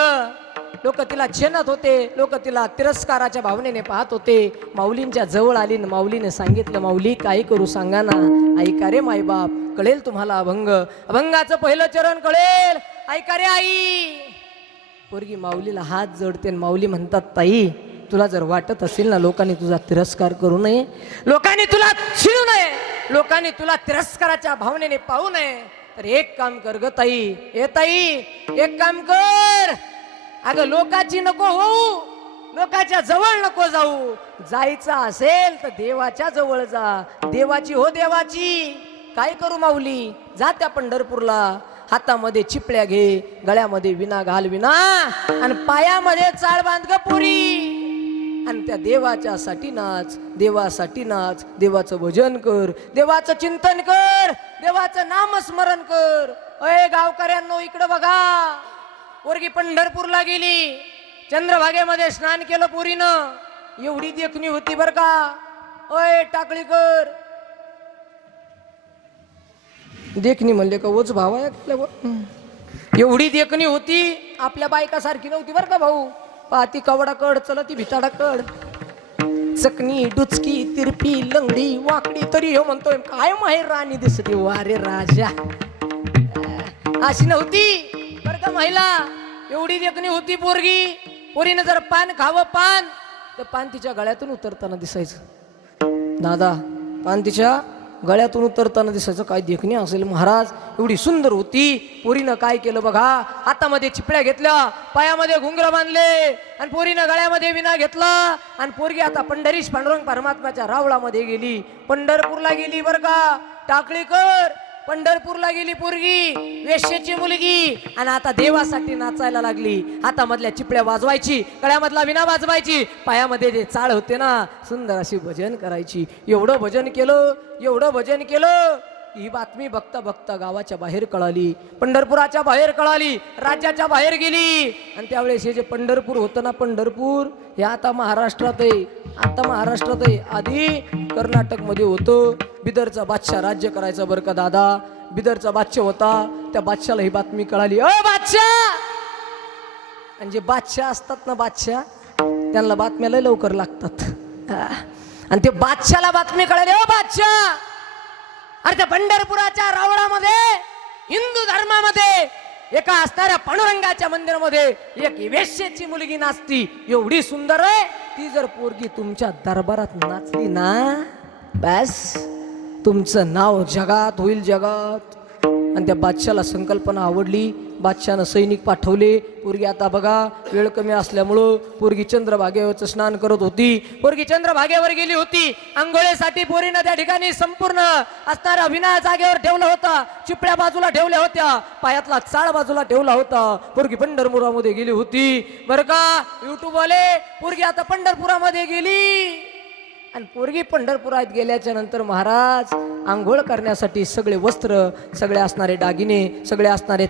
लोक तिला छेनत होते, लोक तिला तिरस्काराच्या भावनेने पाहत होते. माऊलींच्या जवळ आली, माऊलीने सांगितलं, माऊली काय करू सांगा ना. ऐका रे मायबाप, कळेल तुम्हाला अभंग, अभंगाचं पहिलं चरण कळेल. ऐका रे आई. पोरगी माऊलीला हात जोडते, माऊली म्हणतात, ताई तुला जर वाटत असेल ना लोकांनी तुझा तिरस्कार करू नये, लोकांनी तुला छिळू नये, लोकांनी तुला तिरस्काराच्या भावनेने पाहू नये, तर एक काम कर ग ताई. ए ताई, एक काम कर, अगं लोकाची नको होऊ, लोकाच्या जवळ नको जाऊ. जायचं असेल तर देवाच्या जवळ जा, देवाची हो देवाची. काय करू माऊली? जा त्या पंढरपूरला, हातामध्ये चिपळ्या घे, गळ्यामध्ये विना घाल विना, आणि पायामध्ये चाळ बांध ग पुरी, आणि त्या देवाच्यासाठी नाच, देवासाठी नाच, देवाचं भजन कर, देवाचं चिंतन कर, देवाचं नामस्मरण कर. अय गावकऱ्यांनो इकडं बघा, पोरगी पंढरपूरला गेली, चंद्रभागेमध्ये स्नान केलं पोरीनं, एवढी देखणी होती बर का. अय टाकळीकर, देखणी म्हणले का ओच भाव आहे, एवढी देखणी होती, आपल्या बायकासारखी नव्हती बर का भाऊ. पाती कवडाकड चलती भिताडाकड, चकनी डुचकी तिरपी लंगडी वाकडी, तरी हे म्हणतोय काय माहेर राणी दिसते. वारे राजा, अशी नव्हती बर का महिला, एवढी देखणी होती पोरगी. पोरीनं जर पान खावं पान, तर पान तिच्या गळ्यातून उतरताना दिसायचं. दादा, पान तिच्या गळ्यातून उतरताना दिसायचं. काय देखणी असेल महाराज, एवढी सुंदर होती. पोरीनं काय केलं बघा, हातामध्ये चिपळ्या घेतल्या, पायामध्ये घुंगर बांधले, आणि पोरीनं गळ्यामध्ये विना घेतला, आणि पोरगी आता पंढरीश पांडुरंग परमात्म्याच्या रावळामध्ये गेली, पंढरपूरला गेली बर का. टाकळीकर, पंढरपूरला गेली पोरगी, वेश्येची मुलगी, आणि आता देवासाठी नाचायला लागली. हातामधल्या चिपळ्या वाजवायची, गळ्यामधला विना वाजवायची, पायामध्ये जे चाळ होते ना सुंदर अशी भजन करायची. एवढं भजन केलं, एवढं भजन केलं, ही बातमी बघता बघता गावाच्या बाहेर कळाली, पंढरपुराच्या बाहेर कळाली, राज्याच्या बाहेर गेली. आणि त्यावेळेस हे जे पंढरपूर होतं ना, पंढरपूर हे आता महाराष्ट्रात आहे, आता महाराष्ट्रात आहे. आधी कर्नाटक मध्ये होतं. बिदरचा बादशाह राज्य करायचा बरं का दादा, बिदरचा बादशाह होता. त्या बादशाला ही बातमी कळाली. अ बादशाह, आणि जे बादशाह असतात ना बादशाह, त्यांना बातम्या लय लवकर लागतात. आणि ते बादशाला बातमी कळाली, अ बादशाह, अरे त्या पंढरपुराच्या रावळामध्ये हिंदू धर्मामध्ये एका असणाऱ्या पांडुरंगाच्या मंदिरामध्ये एक वेश्येची मुलगी नाचती, एवढी सुंदर आहे, ती जर पोरगी तुमच्या दरबारात नाचली ना, बस तुमचं नाव जगात होईल, जगात. आणि त्या बादशाला संकल्पना आवडली. बादशानं सैनिक पाठवले. पोरगी आता बघा वेळ कमी असल्यामुळं पोरगी चंद्रभागेवरचं स्नान करत होती. पोरगी चंद्रभागेवर गेली होती आंघोळीसाठी. पोरीनं त्या ठिकाणी संपूर्ण असणारा विना जागेवर ठेवला होता, चिपळ्या बाजूला ठेवल्या होत्या, पायातला चाळ बाजूला ठेवला होता. पोरगी पंढरपुरामध्ये गेली होती बरं का. युट्यूब वाले, पोरगी आता पंढरपुरामध्ये गेली. आणि पोरगी पंढरपुरात गेल्याच्या नंतर महाराज आंघोळ करण्यासाठी सगळे वस्त्र, सगळे असणारे दागिने, सगळे असणारे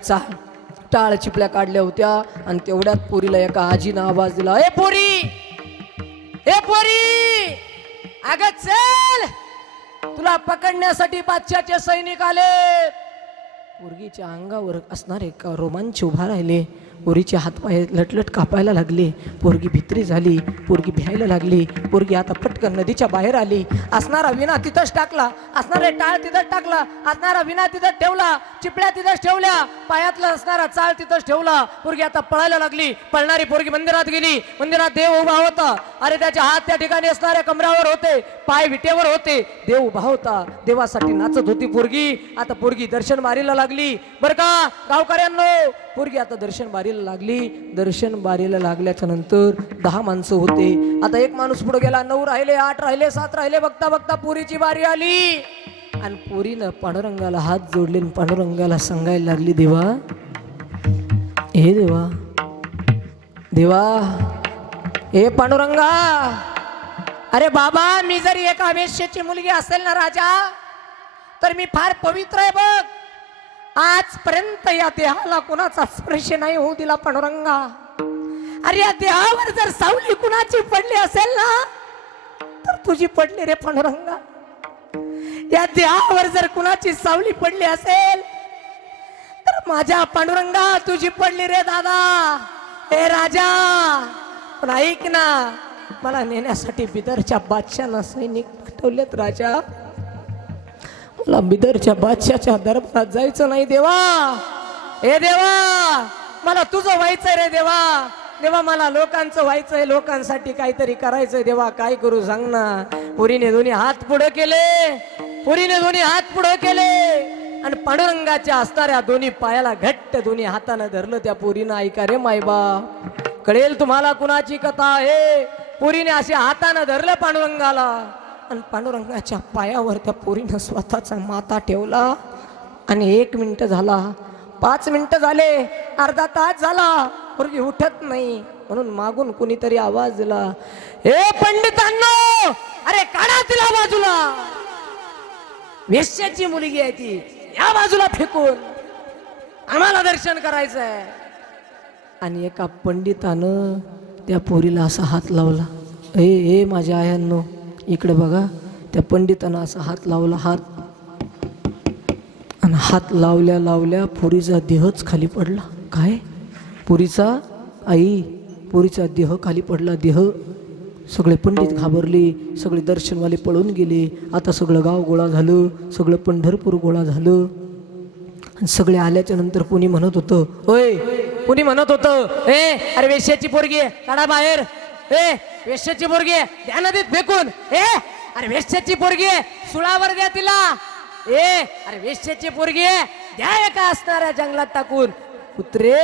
टाळ चिपळ्या काढल्या होत्या. आणि तेवढ्यात पोरीला एका आजीनं आवाज दिला, ए पोरी, ए पोरी, अगं चल, तुला पकडण्यासाठी बादशाहचे सैनिक आले. पोरगीच्या अंगावर असणारे का रोमांच उभा राहिले. पोरीचे हातपाय लटलट कापायला लागले. पोरगी भित्री झाली, पोरगी भ्यायला लागली. पोरगी आता पटकन नदीच्या बाहेर आली. असणारा विना तिथंच टाकला, असणारे टाळ तिथंच टाकला, असणारा विना तिथंच ठेवला, चिपळ्या तिथंच ठेवल्या, पायातला असणारा चाळ तिथंच ठेवला. पोरगी आता पळायला लागली. पळणारी पोरगी मंदिरात गेली. मंदिरात देव उभा होता. अरे त्याचे हात त्या ठिकाणी असणाऱ्या कमरावर होते, पाय विटेवर होते. देव उभा होता, देवासाठी नाचत होती पोरगी. आता पोरगी दर्शन बारीला लागली. बर का गावकऱ्यांनो, पोरगी आता दर्शन बारीला लागली. दर्शन बारीला लागल्याच्या नंतर 10 माणसं होते. आता एक माणूस पुढे गेला. 9 राहिले, 8 राहिले, 7 राहिले. बघता बघता पोरीची बारी आली. आणि पोरीनं पांडुरंगाला हात जोडले. पांडुरंगाला सांगायला लागली, देवा, हे देवा, देवा, हे पांडुरंगा, अरे बाबा, मी जरी एका वेश्येची मुलगी असेल ना राजा, तर मी फार पवित्र आहे बघ. आजपर्यंत या देहाला कुणाचा स्पर्श नाही होऊ दिला पांडुरंगा. अरे या देहावर जर सावली कुणाची पडली असेल ना, तर तुझी पडली रे पांडुरंगा. या देहावर जर कुणाची सावली पडली असेल, तर माझ्या पांडुरंगा तुझी पडली रे दादा. हे राजा, पण ऐक ना, मला नेण्यासाठी बिदरच्या बादशाहनं सैनिक पाठवलेत राजा. मला बिदरच्या बादशाच्या दरबारात जायचं नाही देवा. हे देवा, मला तुझं व्हायचंय रे देवा. देवा, मला लोकांचं व्हायचंय, लोकांसाठी काहीतरी करायचंय देवा. काय करू सांग ना. पुरीने दोन्ही हात पुढे केले. पुरीने दोन्ही हात पुढे केले आणि पांडुरंगाच्या असणाऱ्या दोन्ही पायाला घट्ट दोन्ही हातानं धरलं. त्या पोरीनं, ऐका रे मायबा, कळेल तुम्हाला कुणाची कथा आहे. पोरीने असे हातानं धरलं पांडुरंगाला आणि पांडुरंगाच्या पायावर त्या पोरीनं स्वतःचा माथा ठेवला. आणि 1 मिनिट झाला, 5 मिनिटं झाले, अर्धा तास झाला, पोरगी उठत नाही. म्हणून मागून कुणीतरी आवाज दिला, हे पंडितांनो, अरे काढा तिला बाजूला. वेश्याची मुलगी आहे ती, या बाजूला फेकून, आम्हाला दर्शन करायचं आहे. आणि एका पंडितानं त्या पोरीला असा हात लावला. ए माझ्या आयांनो, इकडे बघा. त्या पंडितानं असा हात लावला, आणि हात लावल्या लावल्या पोरीचा देहच खाली पडला. काय? पोरीचा, आई, पोरीचा देह खाली पडला. देह. सगळे पंडित घाबरले, सगळे दर्शनवाले पळून गेले. आता सगळं गाव गोळा झालं, सगळं पंढरपूर गोळा झालं. आणि सगळे आल्याच्या नंतर कोणी म्हणत होतं, होय, कोणी म्हणत होतं, अरे वेश्याची पोरगी आहे, काढा बाहेर. वेश्याची पोरगी आहे, द्या नदीत फेकून. अरे वेश्याची पोरगी आहे, सुळावर द्या तिला. अरे वेश्याची पोरगी आहे, द्या एका असणाऱ्या जंगलात टाकून. कुत्रे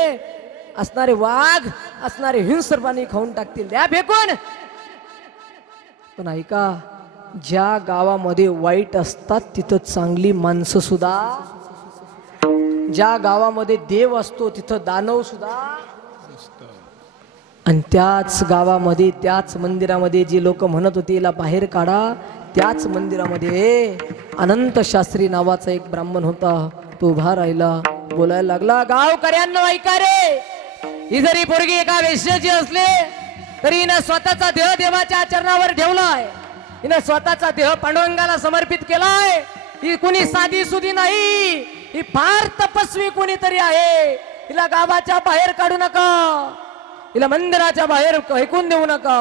असणारे, वाघ असणारे, हिंस्र पाणी खाऊन टाकतील, द्या फेकून. पण ऐका, ज्या गावामध्ये वाईट असतात तिथं चांगली माणसं सुद्धा, ज्या गावामध्ये देव असतो तिथं दानव सुद्धा, आणि त्याच गावामध्ये, त्याच मंदिरामध्ये जे लोक म्हणत होते याला बाहेर काढा, त्याच मंदिरामध्ये अनंत शास्त्री नावाचा एक ब्राह्मण होता. तो उभा राहिला, बोलायला लागला, गावकऱ्यांनो ऐका रे, ही जरी पोरगी एका वेश्याची असले तरी हिनं स्वतःचा देह देवाच्या चरणावर ठेवलाय. हिनं स्वतःचा देह पांडुरंगाला समर्पित केलाय. ही कुणी साधी सुधी नाही, ही फार तपस्वी कोणीतरी आहे. हिला गावाच्या बाहेर काढू नका, हिला मंदिराच्या बाहेर फेकून देऊ नका,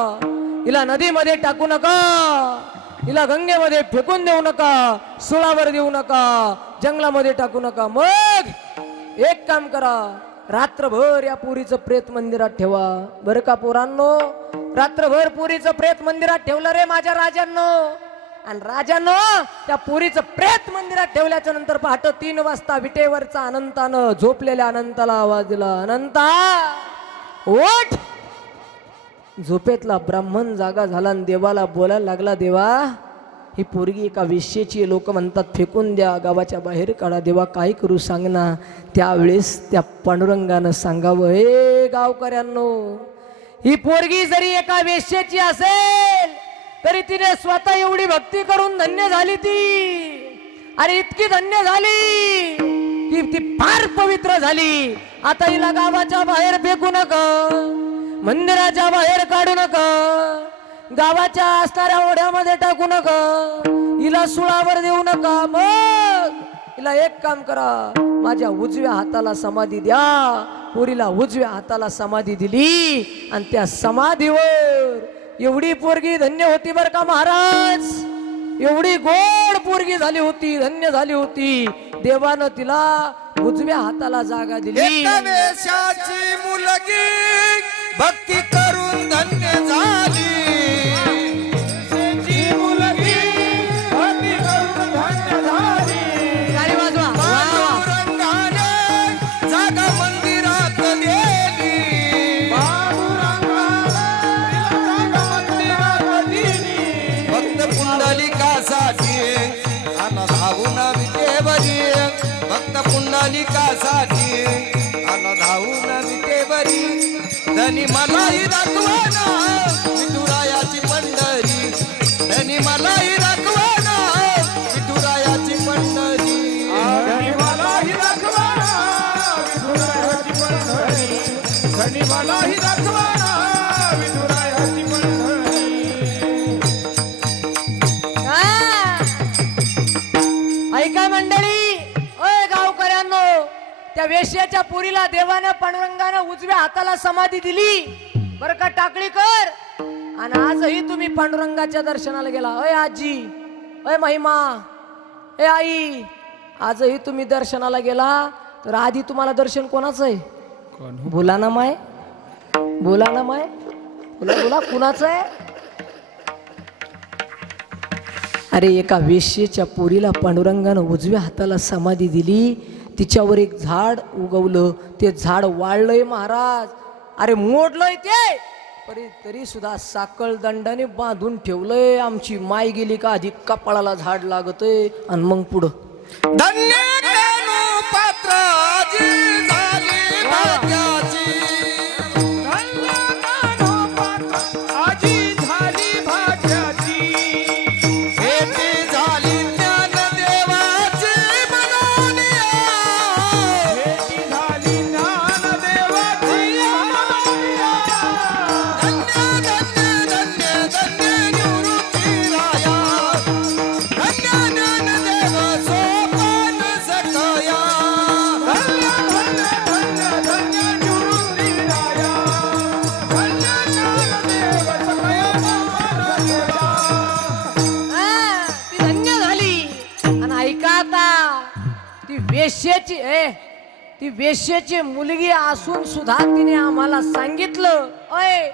हिला नदीमध्ये टाकू नका, हिला गंगेमध्ये फेकून देऊ नका, सुळावर देऊ नका, जंगलामध्ये टाकू नका. मग एक काम करा, रात्रभर या पुरीचं प्रेत मंदिरात ठेवा. बरं का पोरांनो, रात्रभर पुरीचं प्रेत मंदिरात ठेवलं रे माझ्या राजांनो. आणि राजांनो, त्या पुरीचं प्रेत मंदिरात ठेवल्याच्या नंतर पहाटे 3 वाजता विटेवरचा अनंतानं झोपलेल्या अनंताला आवाज दिला, अनंता ओठ. झोपेतला ब्राह्मण जागा झाला आणि देवाला बोलायला लागला, देवा, ही पोरगी एका वेश्येची, लोक म्हणतात फेकून द्या, गावाच्या बाहेर काढा. देवा काय करू सांग ना. त्यावेळेस त्या पांडुरंगानं सांगावं, हे गावकऱ्यांनो, ही पोरगी जरी एका वेश्येची असेल तरी तिने स्वतः एवढी भक्ती करून धन्य झाली. ती अरे इतकी धन्य झाली की ती फार पवित्र झाली. आता हिला गावाच्या बाहेर फेकू नका, मंदिराच्या बाहेर काढू नका, गावाच्या असणाऱ्या ओढ्यामध्ये टाकू नका, हिला सुळावर देऊ नका. मग हिला एक काम करा, माझ्या उजव्या हाताला समाधी द्या, पोरीला उजव्या हाताला समाधी दिली आणि त्या समाधीवर एवढी पोरगी धन्य होती बर का महाराज, एवढी गोड पोरगी झाली होती, धन्य झाली होती. देवानं तिला उजव्या हाताला जागा दिली. एका वेशाची मुलगी भक्ती करून धन्य झाली. मुलगी भक्ती करून धन्य झाली. गाडी वाजवा. पांडुरंगाने जागा मंदिरात दिली. भक्त पुंडलिकासाठी अन धावून विटेवरी. भक्त पुंडलिकासाठी अन धावून विटेवरी. धनी मलाही दाखवाना विठुरायाची पंढरी. धनी मलाही दाखवाना विठुरायाची पंढरी. धनी मलाही दाखवाना विठुरायाची पंढरी. धनी मलाही दाखवाना विठुरायाची पंढरी. ऐका मंडळी, ओय गावकऱ्यांनो, त्या वेश्याच्या पुरीला देवानं पांडुरंगानं उजव्या हाताला समाधी दिली बर का टाकळीकर. आणि आजही तुम्ही पांडुरंगाच्या दर्शनाला गेला. अय आजी, अय महिमा, ए आई, आजही तुम्ही दर्शनाला गेला तर आधी तुम्हाला दर्शन कोणाचं आहे? बोला ना माय, बोला ना माय, बोला बोला, कुणाचं आहे? अरे एका वेश्येच्या पोरीला पांडुरंगानं उजव्या हाताला समाधी दिली. तिच्यावर एक झाड उगवलं, ते झाड वाळलंय महाराज. अरे मोडलंय ते, तरी सुद्धा साकळ दंडाने बांधून ठेवलंय. आमची माय गेली का आधी कपाळाला झाड लागतय आणि मग पुढं धन्य केलो पात्राची झाली भाग्याची. धन्य केलो पात्राची झाली भाग्याची. भेटी झाली ज्ञानदेवाची मनोनिया. भेटी झाली ज्ञानदेवाची मनोनिया. धन्य धन्य धन्य धन्य निवृत्तीराया. धन्य ज्ञानदेव सोपान सकया. धन्य धन्य धन्य धन्य निवृत्तीराया. धन्य ज्ञानदेव सकया मानदेवा. ती धन्य झाली. आणि ऐका आता, ती वेश्येची मुलगी असून सुद्धा तिने आम्हाला सांगितलं, अय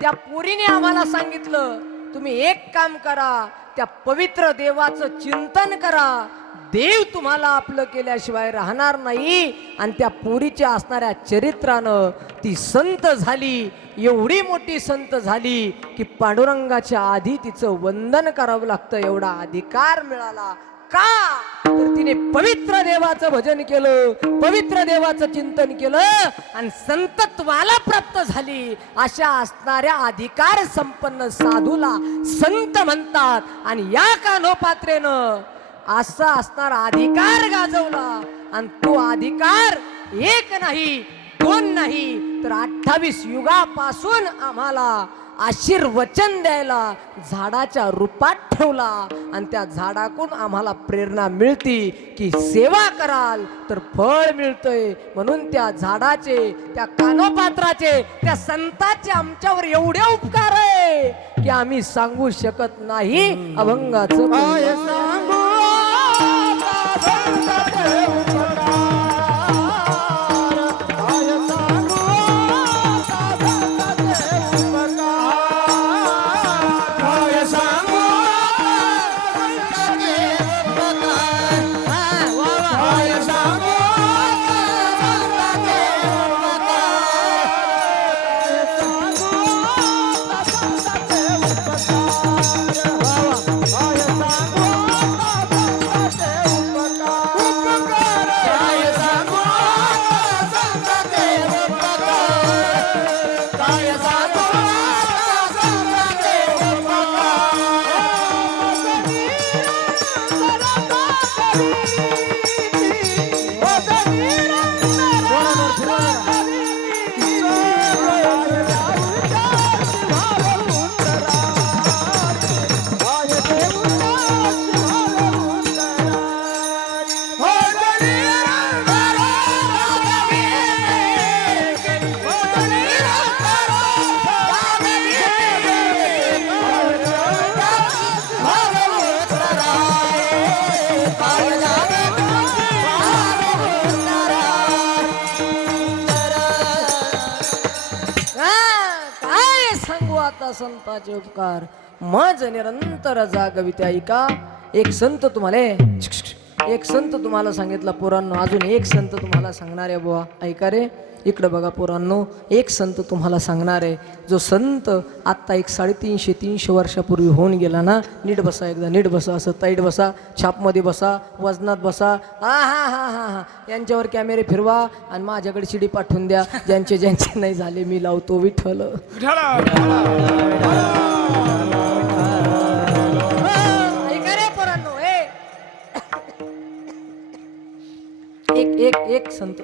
त्या पोरीने आम्हाला सांगितलं, तुम्ही एक काम करा, त्या पवित्र देवाचं चिंतन करा. देव तुम्हाला आपलं केल्याशिवाय राहणार नाही. आणि त्या पोरीच्या असणाऱ्या चरित्रानं ती संत झाली. एवढी मोठी संत झाली की पांडुरंगाच्या आधी तिचं वंदन करावं लागतं एवढा अधिकार मिळाला. का तर तिने पवित्र देवाचं भजन केलं, पवित्र देवाचं चिंतन केलं आणि संतत्वाला प्राप्त झाली. अशा असणाऱ्या अधिकार संपन्न साधूला संत म्हणतात. आणि या कान्होपात्रेनं असा असणारा अधिकार गाजवला. आणि तो अधिकार एक नाही, दोन नाही, तर 28 युगापासून आम्हाला आशीर्वचन द्यायला झाडाच्या रूपात ठेवला. आणि त्या झाडाकडून आम्हाला प्रेरणा मिळती की सेवा कराल तर फळ मिळतंय. म्हणून त्या झाडाचे, त्या कानोपात्राचे, त्या संताचे आमच्यावर एवढे उपकार आहे की आम्ही सांगू शकत नाही. अभंगाचं काय सांगू उपकार सांगू आता संताचे उपकार मज निरंतर जागविते ऐका. एक संत तुम्हाला एक संत तुम्हाला सांगितला पोरांनो, अजून एक संत तुम्हाला सांगणार आहे बुवा. ऐका रे, इकडं बघा पोरांनो, एक संत तुम्हाला सांगणार आहे. जो संत आत्ता एक 350 वर्षापूर्वी होऊन गेला ना. नीट बसा, एकदा नीट बसा, असं ताईट बसा, छापमध्ये बसा, वजनात बसा. हा हा हा हा हा यांच्यावर कॅमेरे फिरवा आणि माझ्याकडे शिडी पाठवून द्या. ज्यांचे ज्यांचे नाही झाले मी लावतो विठ्ठल. ऐका रे पोरांनो, एक एक एक संत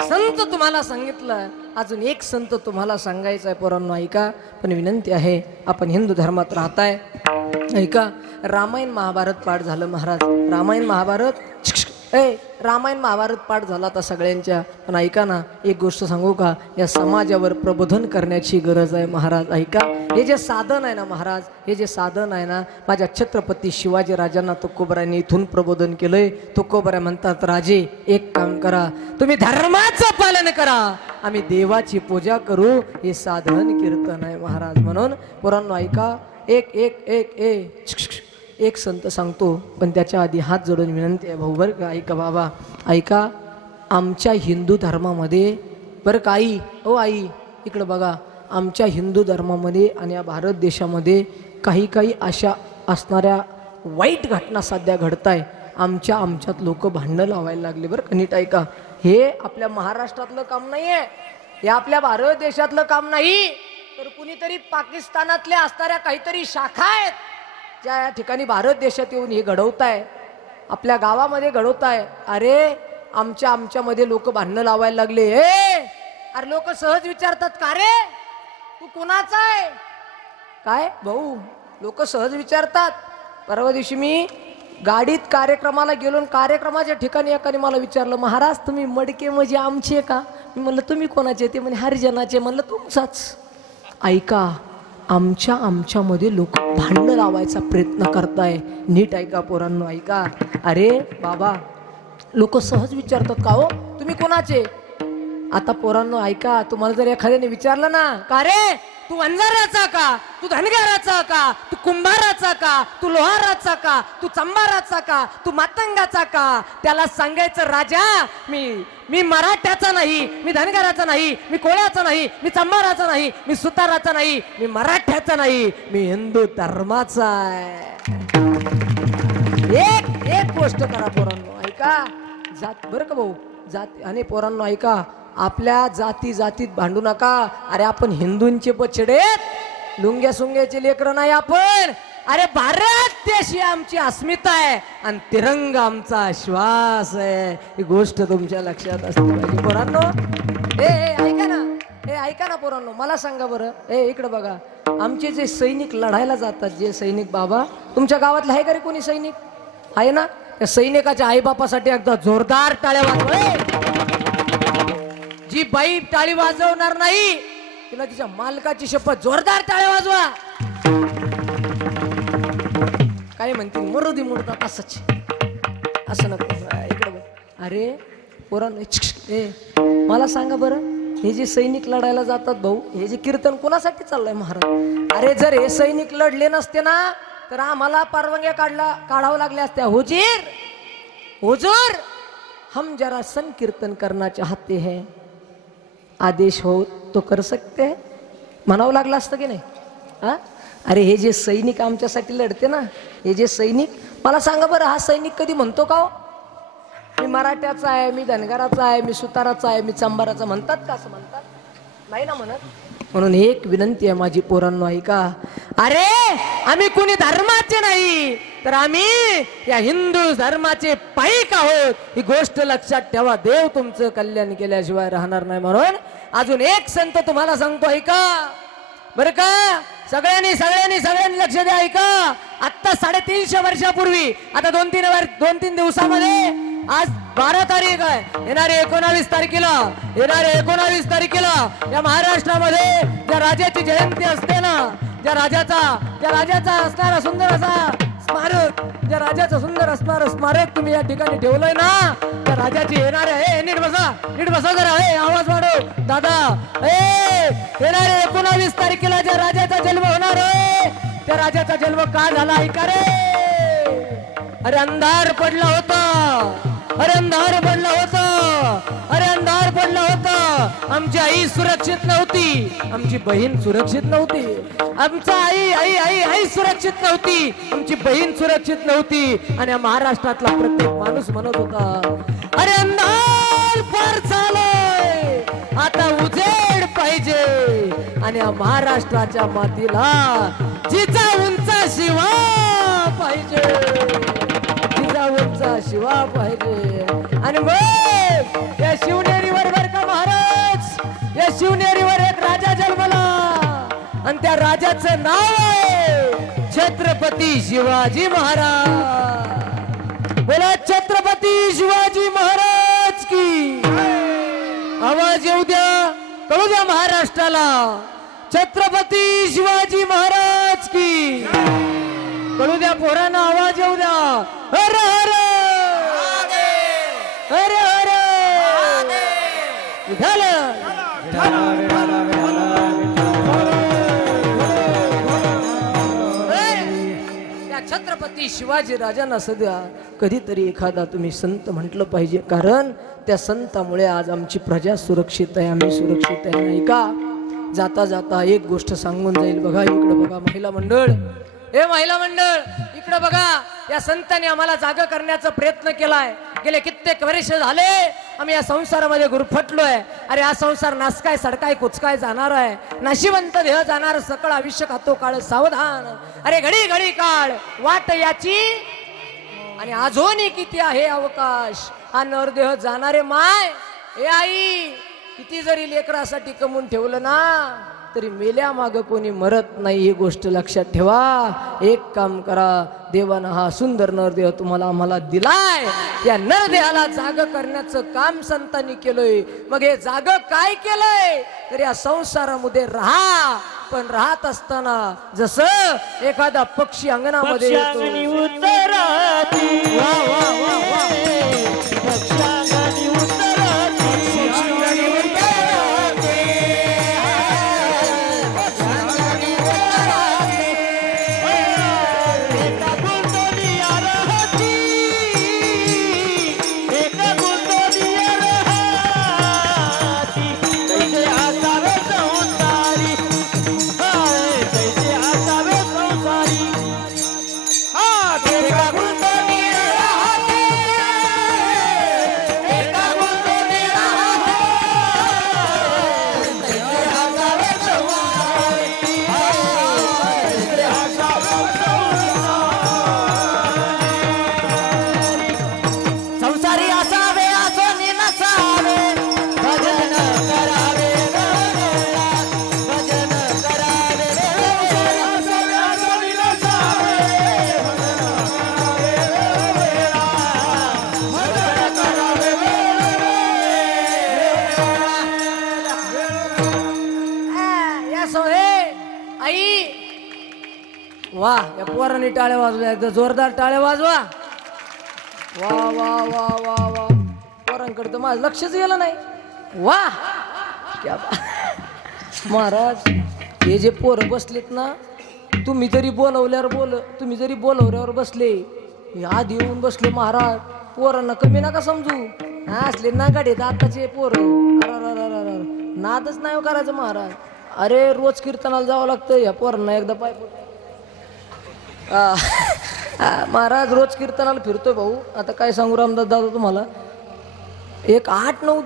संत तुम्हाला सांगितलं, अजून एक संत तुम्हाला सांगायचा आहे पोरांनो. ऐका, पण विनंती आहे, आपण हिंदू धर्मात राहताय. ऐका, रामायण महाभारत पाठ झालं महाराज. रामायण महाभारत रामायण महाभारत पाठ झाला आता सगळ्यांच्या. पण ऐका ना, एक गोष्ट सांगू का, या समाजावर प्रबोधन करण्याची गरज आहे महाराज. ऐका, हे जे साधन आहे ना महाराज, हे जे साधन आहे ना, माझ्या छत्रपती शिवाजी राजांना तुकोबरायांनी इथून प्रबोधन केलंय. तुकोबरा म्हणतात, राजे एक काम करा, तुम्ही धर्माचं पालन करा, आम्ही देवाची पूजा करू. हे साधन कीर्तन आहे महाराज. म्हणून पोरांनो ऐका, एक एक एक एक संत सांगतो, पण त्याच्या आधी हात जोडून विनंती आहे भाऊ, बरं का. ऐका बाबा, ऐका, आमच्या हिंदू धर्मामध्ये बरं का आई, ओ आई इकडं बघा, आमच्या हिंदू धर्मामध्ये आणि या भारत देशामध्ये काही काही अशा असणाऱ्या वाईट घटना सध्या घडताय. आमच्यात लोक भांडणं लावायला लागले बरं का. नीट ऐका, हे आपल्या महाराष्ट्रातलं काम नाही आहे, हे आपल्या भारत देशातलं काम नाही, तर कुणीतरी पाकिस्तानातल्या असणाऱ्या काहीतरी शाखा आहेत ज्या या ठिकाणी भारत देशात येऊन हे घडवताय, आपल्या गावामध्ये घडवताय. अरे आमच्यामध्ये लोक भांडणं लावायला लागले. अरे लोक सहज विचारतात, का रे तू कोणाचा आहे काय भाऊ, लोक सहज विचारतात. परवा दिवशी मी गाडीत कार्यक्रमाला गेलो, कार्यक्रमाच्या ठिकाणी एकाने मला विचारलं, महाराज तुम्ही मडके म्हणजे आमचे का. मी म्हणलं तुम्ही कोणाचे, ते म्हणे हरिजनाचे. म्हणलं तुमचाच. ऐका, आमच्यामध्ये लोक भांडणं लावायचा प्रयत्न करताय. नीट ऐका पोरांनो, ऐका. अरे बाबा, लोक सहज विचारतात, का हो तुम्ही कोणाचे. आता पोरांनो ऐका, तुम्हाला जर एखाद्याने विचारलं ना, का रे तू वंजाराचा का, तू धनगराचा का, तू कुंभाराचा का, तू लोहाराचा का, तू चंबाराचा का, तू मातंगाचा का, त्याला सांगायचं, राजा मी मराठ्याचा नाही, मी धनगराचा नाही, मी कोळ्याचा नाही, मी चंबाराचा नाही, मी सुताराचा नाही, मी मराठ्याचा नाही, मी हिंदू धर्माचा आहे. एक गोष्ट करा पोरांनो, ऐका, जात बरं का भाऊ, जात आणि पोरांनो ऐका, आपल्या जातीत भांडू नका. अरे आपण हिंदूंचे बछडे, लुंग्या सुंग्याचे लेकरं नाही आपण. अरे भारत देश ही आमची अस्मिता आहे आणि तिरंगा आमचा श्वास आहे. ही गोष्ट तुमच्या लक्षात असते पाहिजे पोरांनो. ऐका ना, ऐका ना पोरांनो, मला सांगा बरं, इकडे बघा, आमचे जे सैनिक लढायला जातात, जे सैनिक, बाबा तुमच्या गावातला आहे का रे कोणी सैनिक, आहे ना. त्या सैनिकाच्या आईबापासाठी एकदा जोरदार टाळ्या वाजवा. जी बाई टाळी वाजवणार नाही तिला तिच्या मालकाची शपथ, जोरदार टाळ्या वाजवा. काय म्हणते, मरुदी मोडतात असंच, असं नको. इकडे बघ. अरे पोरांनो, मला सांगा बरं, हे जे सैनिक लढायला जातात भाऊ, हे जे कीर्तन कोणासाठी चाललंय महाराज. अरे जर हे सैनिक लढले नसते ना, तर आम्हाला परवानग्या काढावं लागल्या असत्या. हुजूर हम जरा संकीर्तन करना चाहते हैं, आदेश हो तो कर सकते हैं, म्हणावं लागलं असतं की नाही. हा, अरे हे जे सैनिक आमच्यासाठी लढते ना, हे जे सैनिक, मला सांगा बरं, हा सैनिक कधी म्हणतो का हो, मी मराठ्याचा आहे, मी धनगराचा आहे, मी सुताराचा आहे, मी चंबाराचा, म्हणतात का असं, म्हणतात नाही ना म्हणत. म्हणून एक विनंती आहे माझी पोरांनो, ऐका. अरे आम्ही कोणी धर्माचे नाही, तर आम्ही या हिंदू धर्माचे पाईक आहोत. ही गोष्ट लक्षात ठेवा. देव तुमचं कल्याण केल्याशिवाय राहणार नाही. म्हणून अजून एक संत तुम्हाला सांगतो, ऐका. बरं का? सगळ्यांनी लक्ष द्या. ऐका, आता 350 वर्षापूर्वी, आता दोन तीन दिवसामध्ये, आज 12 तारीख आहे, येणारे 19 तारखेला या महाराष्ट्रामध्ये ज्या राजाची जयंती असते ना, ज्या राजाचा असणारा सुंदर असा स्मारक, ज्या राजाचं सुंदर असणारं स्मारक तुम्ही या ठिकाणी ठेवलंय ना, त्या राजाची येणारे, हे नीट बसा जरा, हे आवाज वाढव दादा, येणारे 19 तारखेला ज्या राजाचा जन्म होणार आहे, त्या राजाचा जन्म का झाला ऐका रे. अरे अंधार पडला होता, अंधार पडला होता. आमची आई सुरक्षित नव्हती, आमची बहीण सुरक्षित नव्हती, आमचा आई सुरक्षित नव्हती, आमची बहीण सुरक्षित नव्हती. आणि या महाराष्ट्रातला प्रत्येक माणूस म्हणत होता, अरे अंधार पार झालाय, आता उजेड पाहिजे. आणि या महाराष्ट्राच्या मातीला जिचा उंचा शिवा पाहिजे, शिवा पाहिजे. आणि मग या शिवनेरीवर बर का महाराज, या शिवनेरीवर एक राजा जन्मला, आणि त्या राजाचं नाव आहे छत्रपती शिवाजी महाराज. बोला छत्रपती शिवाजी महाराज की. आवाज येऊ द्या, कळू द्या महाराष्ट्राला, छत्रपती शिवाजी महाराज की. कळू द्या पोरांना, आवाज येऊ द्या. हर हर हर हर विठ्ठल. त्या छत्रपती शिवाजी राजांना सध्या कधीतरी एखादा तुम्ही संत म्हटलं पाहिजे, कारण त्या संतामुळे आज आमची प्रजा सुरक्षित आहे, आम्ही सुरक्षित आहे. नाही का? जाता जाता एक गोष्ट सांगून जाईल. बघा इकडे बघा, महिला मंडळ, हे महिला मंडळ इकडे बघा, या संतांनी आम्हाला जागा करण्याचा प्रयत्न केलाय. गेले कित्येक वर्ष झाले आम्ही या संसारामध्ये गुरफटलोय. अरे हा संसार नासकाय सडकाय कुचकाय जाणार आहे, नाशिवंत देह जाणार, सकळ आयुष्य खातो काळ सावधान. अरे घडी घडी काळ वाट याची, आणि अजूनही किती आहे अवकाश. हा नरदेह जाणारे माय, हे आई, किती जरी लेकरासाठी कमवून ठेवलं ना, तरी मेल्या माग कोणी मरत नाही, ही गोष्ट लक्षात ठेवा. एक काम करा, देवानं हा सुंदर नरदेह तुम्हाला आम्हाला दिलाय, या नरदेहाला जाग करण्याचं काम संतांनी केलंय. मग हे जाग काय केलंय, तर या संसारामध्ये राहा, पण राहत असताना जसं एखादा पक्षी अंगणामध्ये येतो, वा वा वा वा, वा. या पोरांनी टाळ्या वाजवा, एकदा जोरदार टाळ्या वाजवा. वा वा वा वा वा. पोरांकडे तर माझं लक्षच गेलं नाही. वा क्या महाराज, हे जे पोरं बसलेत ना, तुम्ही जरी बोलवल्यावर बसले, आधी येऊन बसले महाराज. पोरांना कमी नका समजू, असले नागाडे आताचे पोरं. नादच नाही करायचं महाराज. अरे रोज कीर्तनाला जावं लागतं, या पोरांना एकदा पाय महाराज रोज कीर्तनाला फिरतोय भाऊ. आता काय सांगू रामदास दादा तुम्हाला, एक 9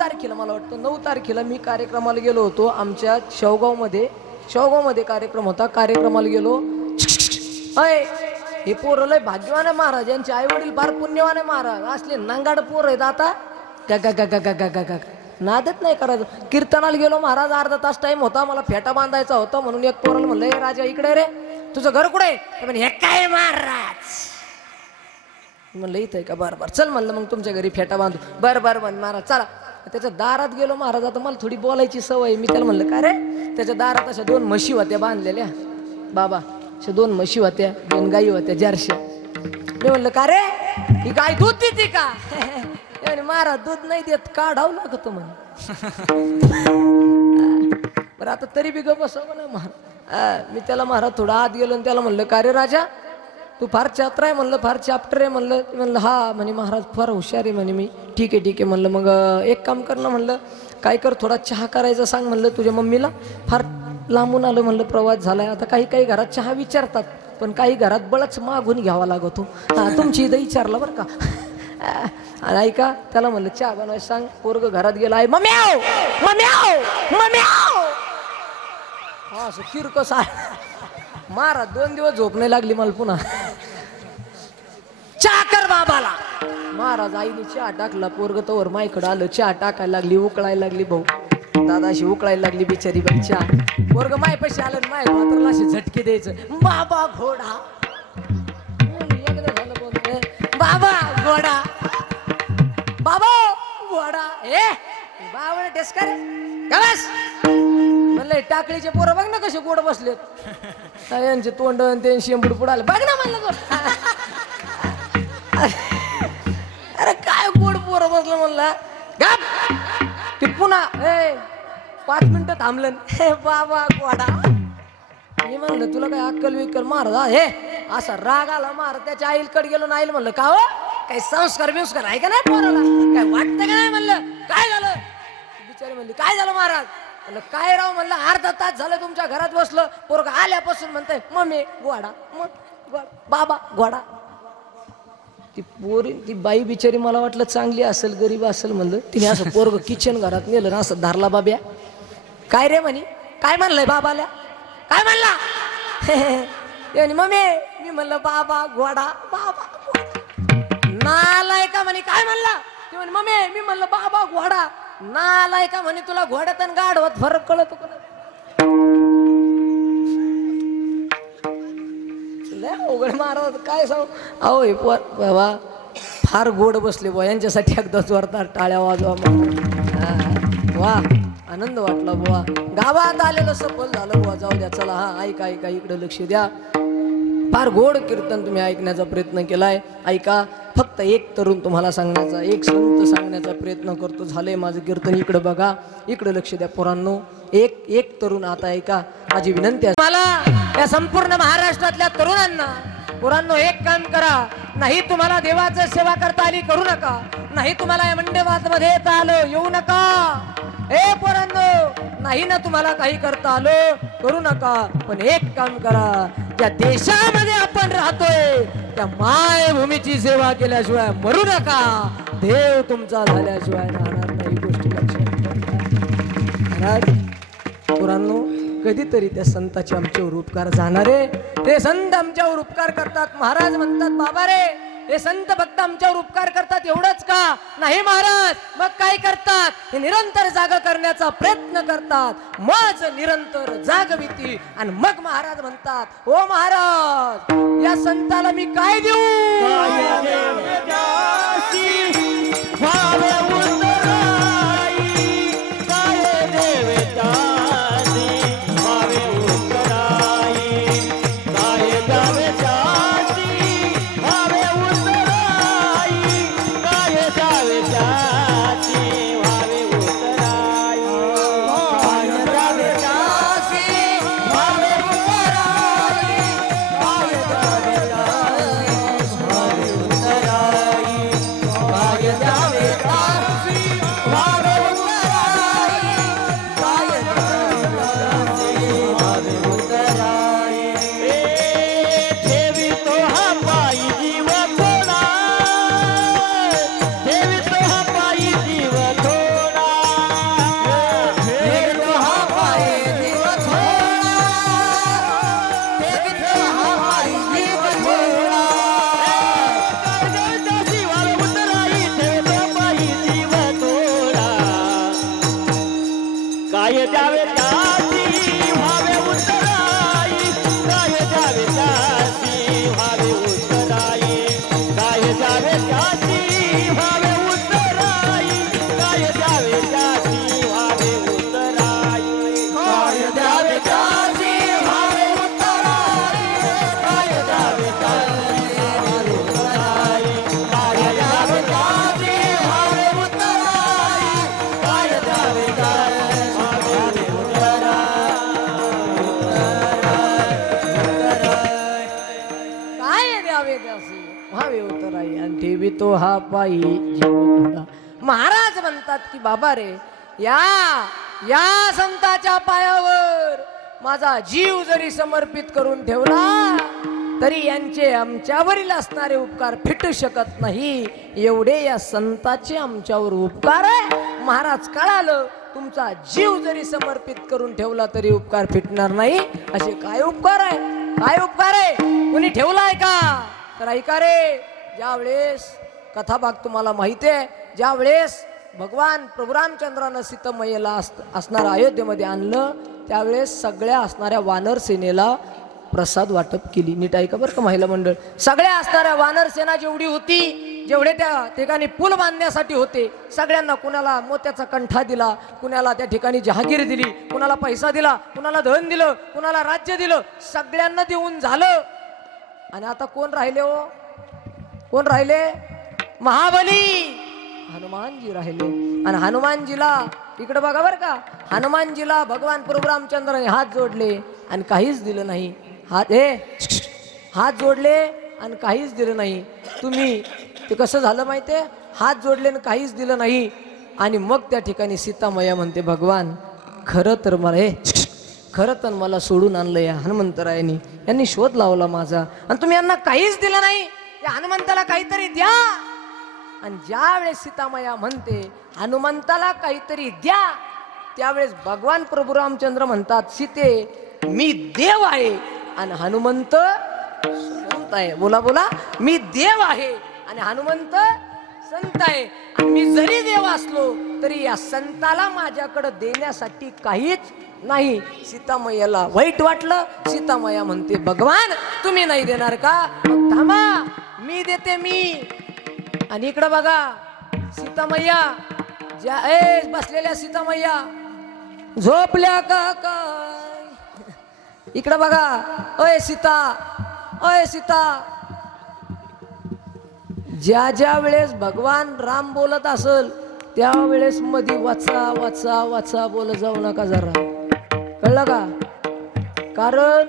तारखेला मला वाटतं 9 तारखेला मी कार्यक्रमाला गेलो होतो. आमच्या शेवगावमध्ये कार्यक्रम होता. कार्यक्रमाला गेलो. हे पोरं लय भाग्यवान आहे महाराज, यांचे आई वडील फार पुण्यवान आहे महाराज. असले नांगाड पोर आहेत. आता नादच नाही करायचं. कीर्तनाला गेलो महाराज, अर्धा तास टाइम होता, मला फेटा बांधायचा होता, म्हणून एक पोराला म्हणलं, "ए राजा इकडे रे, तुझं घर कुठे?" हे काय महाराज म्हणलं, "इथं आहे का?" "बरं बरं चल," म्हणलं, "मग तुमच्या घरी फेटा बांधू." "बरं बरं बरं महाराज चला." त्याच्या दारात गेलो महाराज. आता मला थोडी बोलायची सवय, मी त्याला म्हणलं, "का रे?" त्याच्या दारात अशा 2 म्हशी होत्या बांधलेल्या बाबा, अशा 2 म्हशी होत्या, 2 गाई होत्या जर्शा. मी म्हणलं, "का रे, ही गाय दूध देते का?" "महाराज दूध नाही देत, काढावं लागत म्हणे." बरं आता तरी बी गप बसावं ना महाराज. मी त्याला महाराज थोडा आत गेलो आणि त्याला म्हणलं, "का रे राजा, तू फार चात्र आहे?" म्हणलं, "फार चॅप्टर आहे." म्हणलं, "हा." म्हणे, "महाराज फार हुशार आहे." म्हणे. मी ठीक आहे म्हणलं, "मग एक काम कर ना," म्हणलं, "काय कर, थोडा चहा करायचा सांग," म्हणलं, "तुझ्या मम्मीला. फार लांबून आलं," म्हणलं, "प्रवास झालाय." आता काही घरात चहा विचारतात, पण काही घरात बळच मागून घ्यावा लागतो. तुमची इथं विचारलं बरं का. आणि ऐका, त्याला म्हणलं, "चहा बनवायचं सांग." पोरग घरात गेला, "आहे मम्याव मम्याव मम्याव." हा असं किरकस आहे महाराज. 2 दिवस झोप नाही लागली मला पुन्हा. "चहा कर बाबाला." महाराज आईने चहा टाकला. पोरग तवर माईकडं आलं, चहा टाकायला लागली, उकळायला लागली. भाऊ दादा अशी उकळायला लागली बिचारी बाई चहा. पोरग माय पैसे आलं, माय मात्र असे झटके द्यायचं. "बाबा घोडा." "बाबा घोडा, बाबा घोडा." बाबा टेस्का रे बस म्हणलं. टाकळीचे पोरं बघ ना कसे गोड बसलेत, यांचे तोंड ते शेंबूड पुढाले बघ ना म्हणलं. अरे काय गोड पोरं बसलं म्हणलं. ते पुन्हा 5 मिनिटं थांबलं. "बाबा घोडा." मी म्हणलं, "तुला काय अक्कल विक्कल?" महाराज असा राग आला महाराज. त्याच्या आईकडे गेलो ना, आईला म्हणलं, "का हो, काही संस्कार बिंस्कार आहे का नाही पोराला, काय वाटतं का नाही?" म्हणलं, "काय झालं?" बिचारी म्हणली, "काय झालं महाराज?" म्हणलं, "काय राव," म्हणलं, "अर्धा तास झालं तुमच्या घरात बसलं, पोरगा आल्यापासून म्हणतंय मम्मी घोडा, मग बाबा घोडा." ती बाई बिचारी मला वाटलं चांगली असेल, गरीब असेल म्हणलं. तिने असं पोरग किचन घरात नेलं ना, असं धारला. "बाब्या काय रे?" म्हणे. "काय म्हणलंय बाबाला?" "काय म्हणला?" "मम्मी." मी म्हणलं, "बाबा घोडा, बाबा नालाय का?" म्हणे. "काय म्हणला?" ते म्हणे, "मम्मी मी म्हणलं बाबा घोडा." "नालाय का?" म्हणे. "तुला घोड्यात आणि गाढवात फरक कळतो का?" उघड महाराज काय सांग. अहो हे बाबा फार गोड बसले बुवा, यांच्यासाठी एकदा जोरदार टाळ्या वाजवा. वा आनंद वाटला बुवा. गावात आलेलं सफल झालं बुवा. जाऊ द्या, चला. हा ऐका इकडे लक्ष द्या. फार गोड कीर्तन तुम्ही ऐकण्याचा प्रयत्न केलाय. ऐका, फक्त एक तरुण तुम्हाला सांगण्याचा, एक संत सांगण्याचा प्रयत्न करतो. झालंय माझं कीर्तन. इकडे बघा, इकडे लक्ष द्या पोरांनो. एक तरुण आता ऐका, माझी विनंती आहे मला, या संपूर्ण महाराष्ट्रातल्या तरुणांना, पोरांनो, एक काम करा. नाही तुम्हाला देवाचं सेवा करता आली, करू नका. नाही तुम्हाला या मंडपामध्ये येता आलं, येऊ नका. पोरांनो, नाही ना तुम्हाला काही करता आलं, करू नका. पण एक काम करा, त्या देशामध्ये आपण राहतोय त्या मायभूमीची सेवा केल्याशिवाय मरू नका. देव तुमचा झाल्याशिवाय राहणार नाही. गोष्टी लक्षात. पोरांनो, कधीतरी त्या संताचे आमच्यावर उपकार जाणारे, ते संत आमच्यावर उपकार करतात. महाराज म्हणतात, "बाबा रे, हे संत फक्त आमच्यावर उपकार करतात एवढंच का?" "नाही महाराज." "मग काय करतात?" "हे निरंतर जाग करण्याचा प्रयत्न करतात. मग निरंतर जागविती." आणि मग महाराज म्हणतात, "ओ महाराज, या संताला मी काय देऊ?" भाग्य द्यावे काय द्यावे त्यासी व्हावे उत्तराई काय द्यावे त्यासी व्हावे उत्तराई काय द्यावे त्यासी व्हावे उत्तराई काय द्यावे त्यासी व्हावे उत्तराई काय द्यावे त्यासी व्हावे उत्तराई काय द्यावे त्यासी व्हावे उत्तराई काय द्यावे त्यासी व्हावे उत्तराई काय द्यावे त्यासी व्हावे काय द्यावे त्यासी व्हावे उत्तराई आणि ठेवी तो हा पायी जीव धडा. महाराज म्हणतात की बाबा रे या संताच्या पायावर माझा जीव जरी समर्पित करून ठेवला तरी यांचे आमच्यावरील असणारे उपकार फिटू शकत नाही. एवढे या संताचे आमच्यावर उपकार आहे. महाराज कळालं तुमचा जीव जरी समर्पित करून ठेवला तरी उपकार फिटणार नाही. असे काय उपकार आहे, काय उपकार आहे, कोणी ठेवलाय का? तर ऐका रे, ज्या वेळेस कथा भाग तुम्हाला माहिती आहे, ज्या वेळेस भगवान प्रभू रामचंद्रानं सीतामयीला असणारं अयोध्येमध्ये आणलं त्यावेळेस सगळ्या असणाऱ्या वानर सेनेला प्रसाद वाटप केली. नीट ऐका बरं का महिला मंडळ. सगळ्या असणाऱ्या वानर सेना जेवढी होती, जेवढे त्या ठिकाणी पूल बांधण्यासाठी होते, सगळ्यांना कुणाला मोत्याचा कंठा दिला, कुणाला त्या ठिकाणी जहागीर दिली, कुणाला पैसा दिला, कुणाला धन दिलं, कुणाला राज्य दिलं, सगळ्यांना देऊन झालं. आणि आता कोण राहिले हो? कोण राहिले? महाबली हनुमानजी राहिले. आणि हनुमानजीला इकडे बघा बरं का, हनुमानजीला भगवान प्रभू रामचंद्राने हात जोडले आणि काहीच दिलं नाही. हात जोडले आणि काहीच दिलं नाही. तुम्ही ते कसं झालं माहितीये? हात जोडले आणि काहीच दिलं नाही. आणि मग त्या ठिकाणी सीतामया म्हणते भगवान खरं तर मला सोडून आणलं या हनुमंतरायांनी. यांनी शोध लावला माझा आणि तुम्ही यांना काहीच दिलं नाही. या हनुमंताला काहीतरी द्या. आणि ज्या वेळेस सीतामया म्हणते हनुमंताला काहीतरी द्या त्यावेळेस भगवान प्रभू रामचंद्र म्हणतात सीते मी देव आहे आणि हनुमंत संत आहे. बोला बोला, मी देव आहे आणि हनुमंत संत आहे. आणि मी जरी देव असलो तरी या संताला माझ्याकडे देण्यासाठी काहीच नाही. सीतामय्याला वाईट वाटलं. सीतामया म्हणते भगवान तुम्ही नाही देणार का? मग थांबा, मी देते मी. आणि इकडं बघा सीतामय्या ज्या बसलेल्या सीतामय्या झोपल्या का काय? इकडं बघा, अय सीता, अय सीता. ज्या ज्या वेळेस भगवान राम बोलत असल त्यावेळेस मध्ये वाचा वाचा वाचा बोलत जाऊ नका जरा, कळलं का? कारण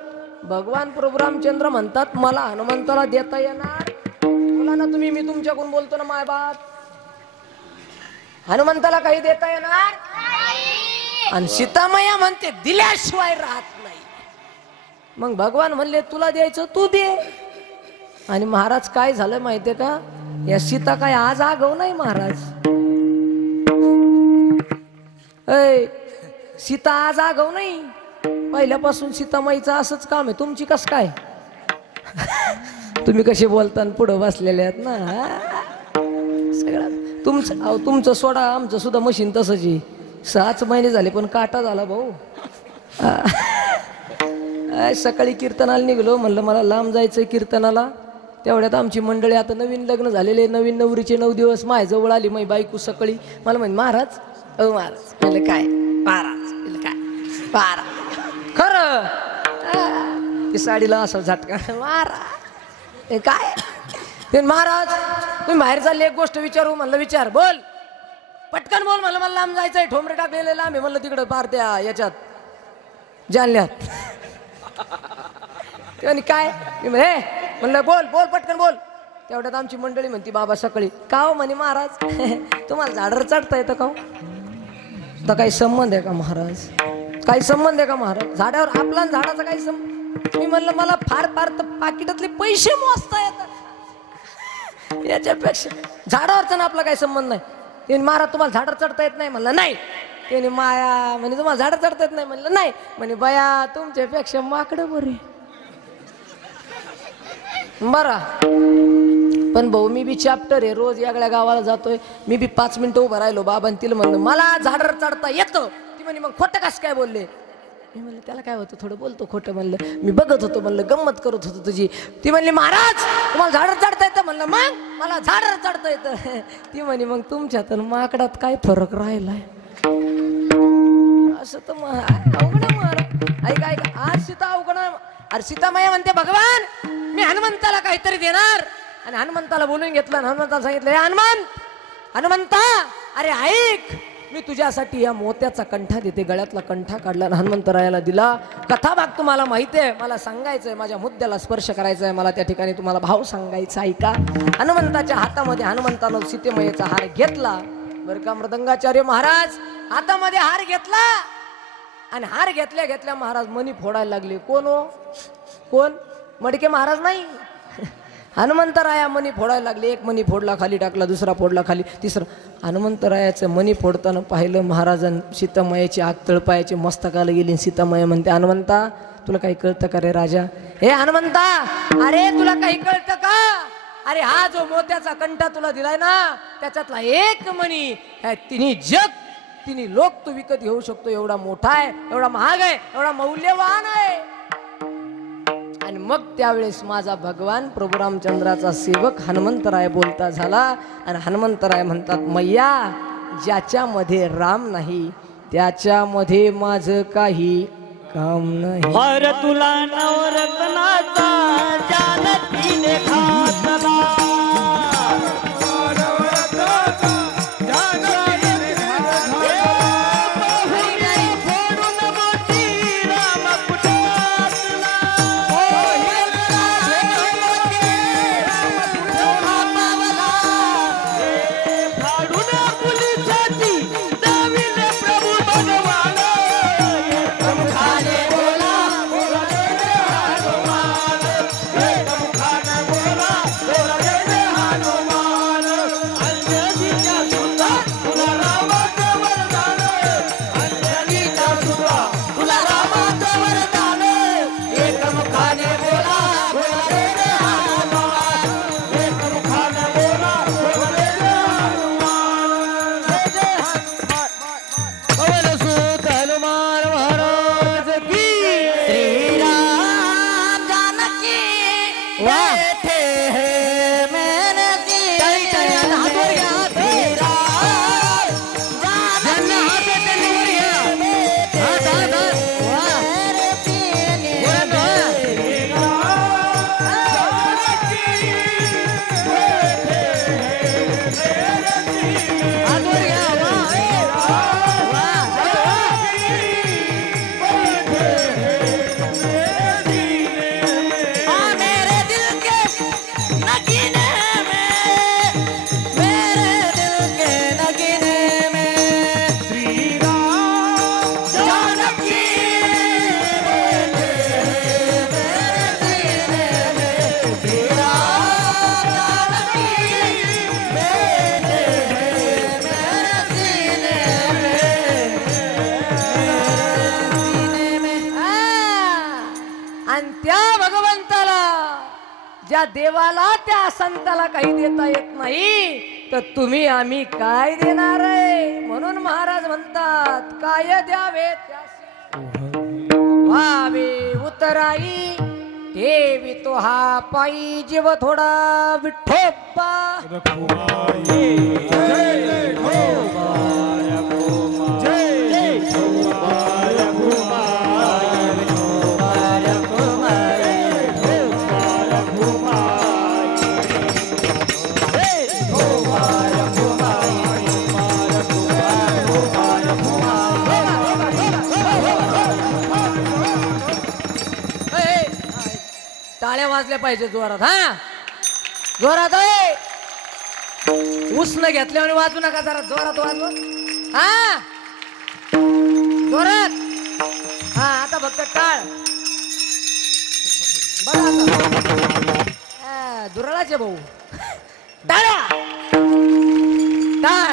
भगवान प्रभू रामचंद्र म्हणतात मला हनुमंताला देता येणार बोला ना तुम्ही, मी तुमच्याकडून बोलतो ना माय बाप. हनुमंताला काही देता येणार? आणि सीतामया म्हणते दिल्याशिवाय राहत नाही. मग भगवान म्हणले तुला द्यायचं तू दे. आणि महाराज काय झालं माहितीये का? या सीता काय आज आगाऊ नाही महाराज. सीता आज आगाऊ नाही. पहिल्यापासून सीतामाईचं असंच काम आहे. तुमची कस काय? तुम्ही कसे बोलता पुढं बसलेले आहेत ना. सगळं तुमचं सोडा, आमचं सुद्धा मशीन तसंच आहे. 6 महिने झाले पण काटा झाला भाऊ. सकाळी कीर्तनाला निघलो, म्हणलं मला लांब जायचंय कीर्तनाला. तेवढ्यात आमची मंडळी आता नवीन लग्न झालेले, नवीन नवरीचे 9 दिवस माझ्याजवळ आली. माझी बायको सकाळी मला म्हणे महाराज, अहो महाराज. म्हणलं काय? महाराज. म्हणलं काय? महाराज खरं. ती साडीला असं झटका. महाराज काय? ते महाराज तुम्ही बाहेर चालले, एक गोष्ट विचारू. म्हणलं विचार, बोल पटकन बोल. म्हणलं मला लांब जायचंय. ठोंबरे टाकलेले लांब आहे. म्हणलं तिकडं पार त्या याच्यात जालन्यात. आणि काय? म्हणलं बोल बोल पटकन बोल. तेवढ्यात आमची मंडळी म्हणती बाबा सकाळी का हो म्हणे महाराज तुम्हाला झाडावर चढता येतं का? तर काही संबंध आहे का महाराज? काही संबंध आहे का महाराज? झाडावर आपला झाडाचा काही संबंध? मी म्हणलं मला फार फार तर पाकिटातले पैसे मोजता येतात, याच्यापेक्षा झाडावरचा ना आपला काही संबंध नाही. ते महाराज तुम्हाला झाडावर चढता येत नाही? म्हणलं नाही. त्याने माया म्हणे तुम्हाला झाडावर चढता येत नाही? म्हणलं नाही. म्हणे बया तुमच्यापेक्षा माकडं बरे. बरा पण भाऊ मी बी चॅप्टर आहे, रोज यागळ्या गावाला जातोय. मी बी 5 मिनिटं उभं राहिलो बाबा तिला म्हणलं मला झाडावर चढता येतं. ती म्हणे मग खोटं कसं काय बोलले. मी म्हणलं त्याला काय होतं, थोडं बोलतो खोटं. म्हणलं मी बघत होतो, म्हणलं गंमत करत होतो तुझी. ती म्हणली महाराज तुम्हाला झाडं चढता येतं. म्हणलं मग मला झाडं चढता येतं. ती म्हणे मग तुमच्यात आणि माकडात काय फरक राहिलाय. असं तर अवघड महाराज. ऐका ऐका, आज सीता अवघड. अरे सीतामाया म्हणते भगवान मी हनुमंताला काहीतरी देणार. आणि हनुमंताला बोलून घेतलं आणि हनुमंताला सांगितलं हे हनुमंता अरे ऐक, मी तुझ्यासाठी या मोत्याचा कंठा देते. गळ्यातला कंठा काढला आणि हनुमंतरायाला दिला. कथा भाग तुम्हाला माहिती आहे, मला सांगायचंय, माझ्या मुद्द्याला स्पर्श करायचा आहे, मला त्या ठिकाणी तुम्हाला भाव सांगायचा. ऐका, हनुमंताच्या हातामध्ये हनुमंतानं सीतेमयेचा हार घेतला बरं का. मृदंगाचार्य महाराज हातामध्ये हार घेतला आणि हार घेतल्या घेतल्या महाराज मणी फोडायला लागले. कोण हो, कोण? मडके महाराज नाही, हनुमंतराया मणी फोडायला लागले. एक मणी फोडला खाली टाकला, दुसरा फोडला खाली, तिसरा. हनुमंतरायाचं मणी फोडताना पाहिलं महाराजां सीतामायेची आग तळपायाची मस्तकाला गेली. सीतामाया म्हणते हनुमंता तुला काही कळतं का रे राजा. हे हनुमंता अरे तुला काही कळतं का. अरे हा जो मोत्याचा कंठा तुला दिलाय ना त्याच्यातला एक मणी तिन्ही लोक तू विकत घेऊ शकतो. एवढा मोठा आहे, एवढा महाग आहे, एवढा मौल्यवान आहे. आणि मग त्यावेळेस माझा भगवान प्रभू रामचंद्राचा सेवक हनुमंतराय बोलता झाला. आणि हनुमंतराय म्हणतात मैया ज्याच्यामध्ये राम नाही त्याच्यामध्ये माझं काही काम नाही. हर तुला नवरत्नाचा जानकीने घातला. ज्या देवाला त्या संताला काही देता येत नाही तर तुम्ही आम्ही काय देणार आहे. म्हणून महाराज म्हणतात काय द्यावे व्हावे उतराई ठेवी तो हा पायी जीव थोडा विठोबा. टाळ्या वाजल्या पाहिजे जोरात. हा जोरात आहे. उसनं घेतल्याने वाजू नका, जरा जोरात वाजव. हा जोरात. हा आता फक्त टाळ बघा आता दुराळाचे भाऊ टाळ्या टाळ.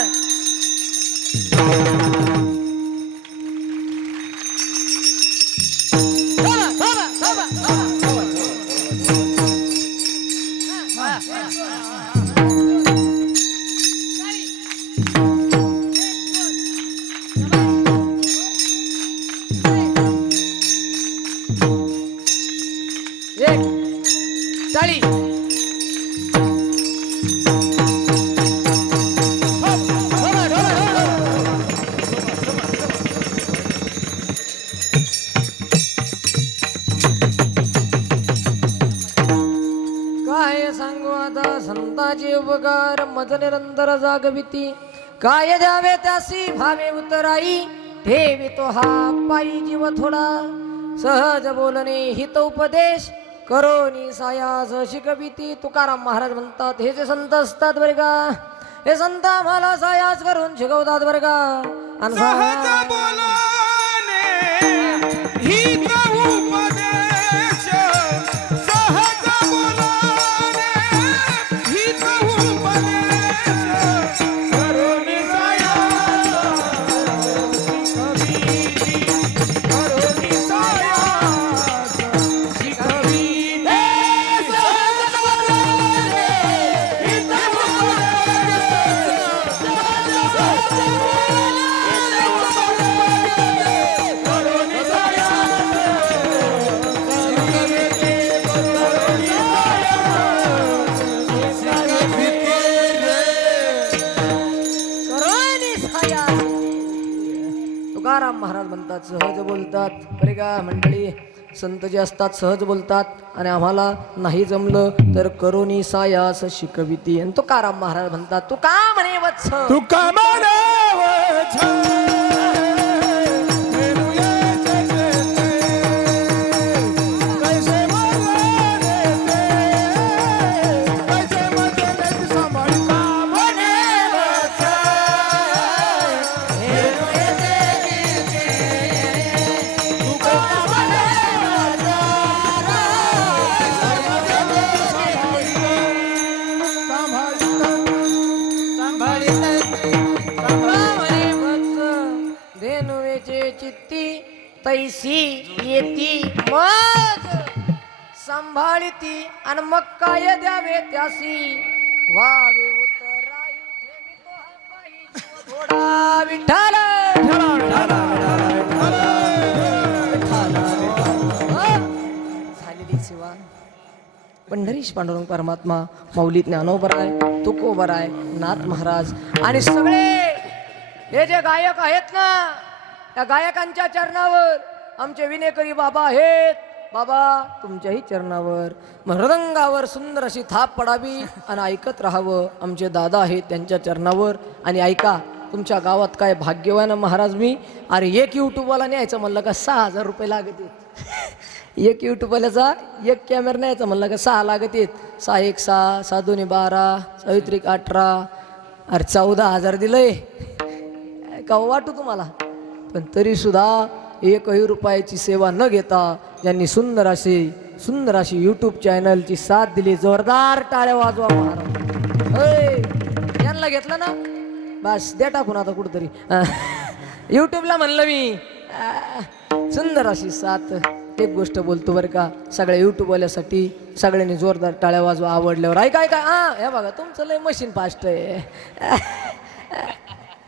माझे उपकार मज निरंतर जागविती काय द्यावे त्यासी भावे उतराई ठेवी तो हा पायी जीव थोडा सहज बोलणे हित उपदेश करोनी सायास शिकविती तुकाराम महाराज म्हणतात हे जे संत असतात बरे का हे संत आम्हाला सायास करून शिकवतात बरे का आणि सहज बोलणे हित उपदेश सहज बोलणे हित उपदेश करुणी तुकाराम महाराज म्हणतात सहज बोलतात बरे का मंडळी संत जे असतात सहज बोलतात आणि आम्हाला नाही जमलं तर करोनी सायास शिकविती आणि तुकाराम महाराज म्हणतात तू का म्हणे वत्स तुका तैसी येती मग सांभाळती आणि मग काय द्यावे त्यासी वावे उतराई ठेवी तो हा पायी जीव थोडा विठ्ठल झालेली सेवा पंढरीश पांडुरंग परमात्मा माऊली ज्ञानोबराय तुकोबराय नाथ महाराज आणि सगळे हे जे गायक आहेत ना त्या गायकांच्या चरणावर आमचे विनेकरी बाबा आहेत बाबा तुमच्याही चरणावर मृदंगावर सुंदर अशी थाप पडावी आणि ऐकत राहावं आमचे दादा आहेत त्यांच्या चरणावर आणि ऐका तुमच्या गावात काय भाग्यवान महाराज मी अरे एक यूट्यूबवाला न्यायचं म्हणलं का 6,000 रुपये लागत आहेत एक यूट्यूबवाल्याचा एक कॅमेरा न्यायचा म्हणलं का 6 लागत आहेत 6 1 6 6 2 12 6 18 अरे 14,000 दिलंय का वाटू तुम्हाला पण तरी सुद्धा 1 रुपयाची सेवा न घेता ज्यांनी सुंदर अशी यूट्यूब चॅनलची साथ दिली जोरदार टाळ्या वाजवा महाराज यांना घेतलं ना बस द्या टाकून आता कुठतरी यूट्यूबला म्हणलं मी सुंदर अशी साथ एक गोष्ट बोलतो बरं का सगळ्या यूट्यूबवाल्यासाठी सगळ्यांनी जोरदार टाळ्या वाजवा आवडल्यावर ऐका ऐका हे बघा तुमचं लय मशीन फास्ट आहे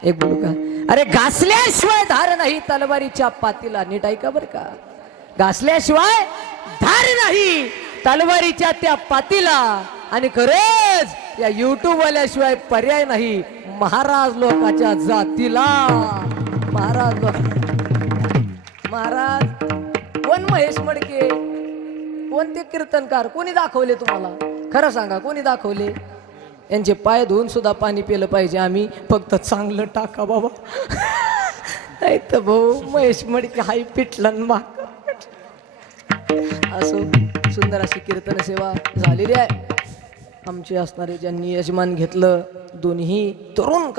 एक बोलू का अरे घासल्याशिवाय धार नाही तलवारीच्या पातीला नीट ऐका बरं का घासल्याशिवाय धार नाही तलवारीच्या त्या पातीला आणि खरंच या युट्यूब वाल्याशिवाय पर्याय नाही महाराज लोकांच्या जातीला महाराज कोण महेश मडके कोणते कीर्तनकार कोणी दाखवले तुम्हाला खरं सांगा कोणी दाखवले यांचे पाय धुवून सुद्धा पाणी पिलं पाहिजे आम्ही फक्त चांगलं टाका बाबा नाही तर भाऊ महेश मडके हाय पिटलं माग असो सुंदर अशी कीर्तन सेवा झालेली आहे आमचे असणारे ज्यांनी यजमान घेतलं दोन्ही तरुण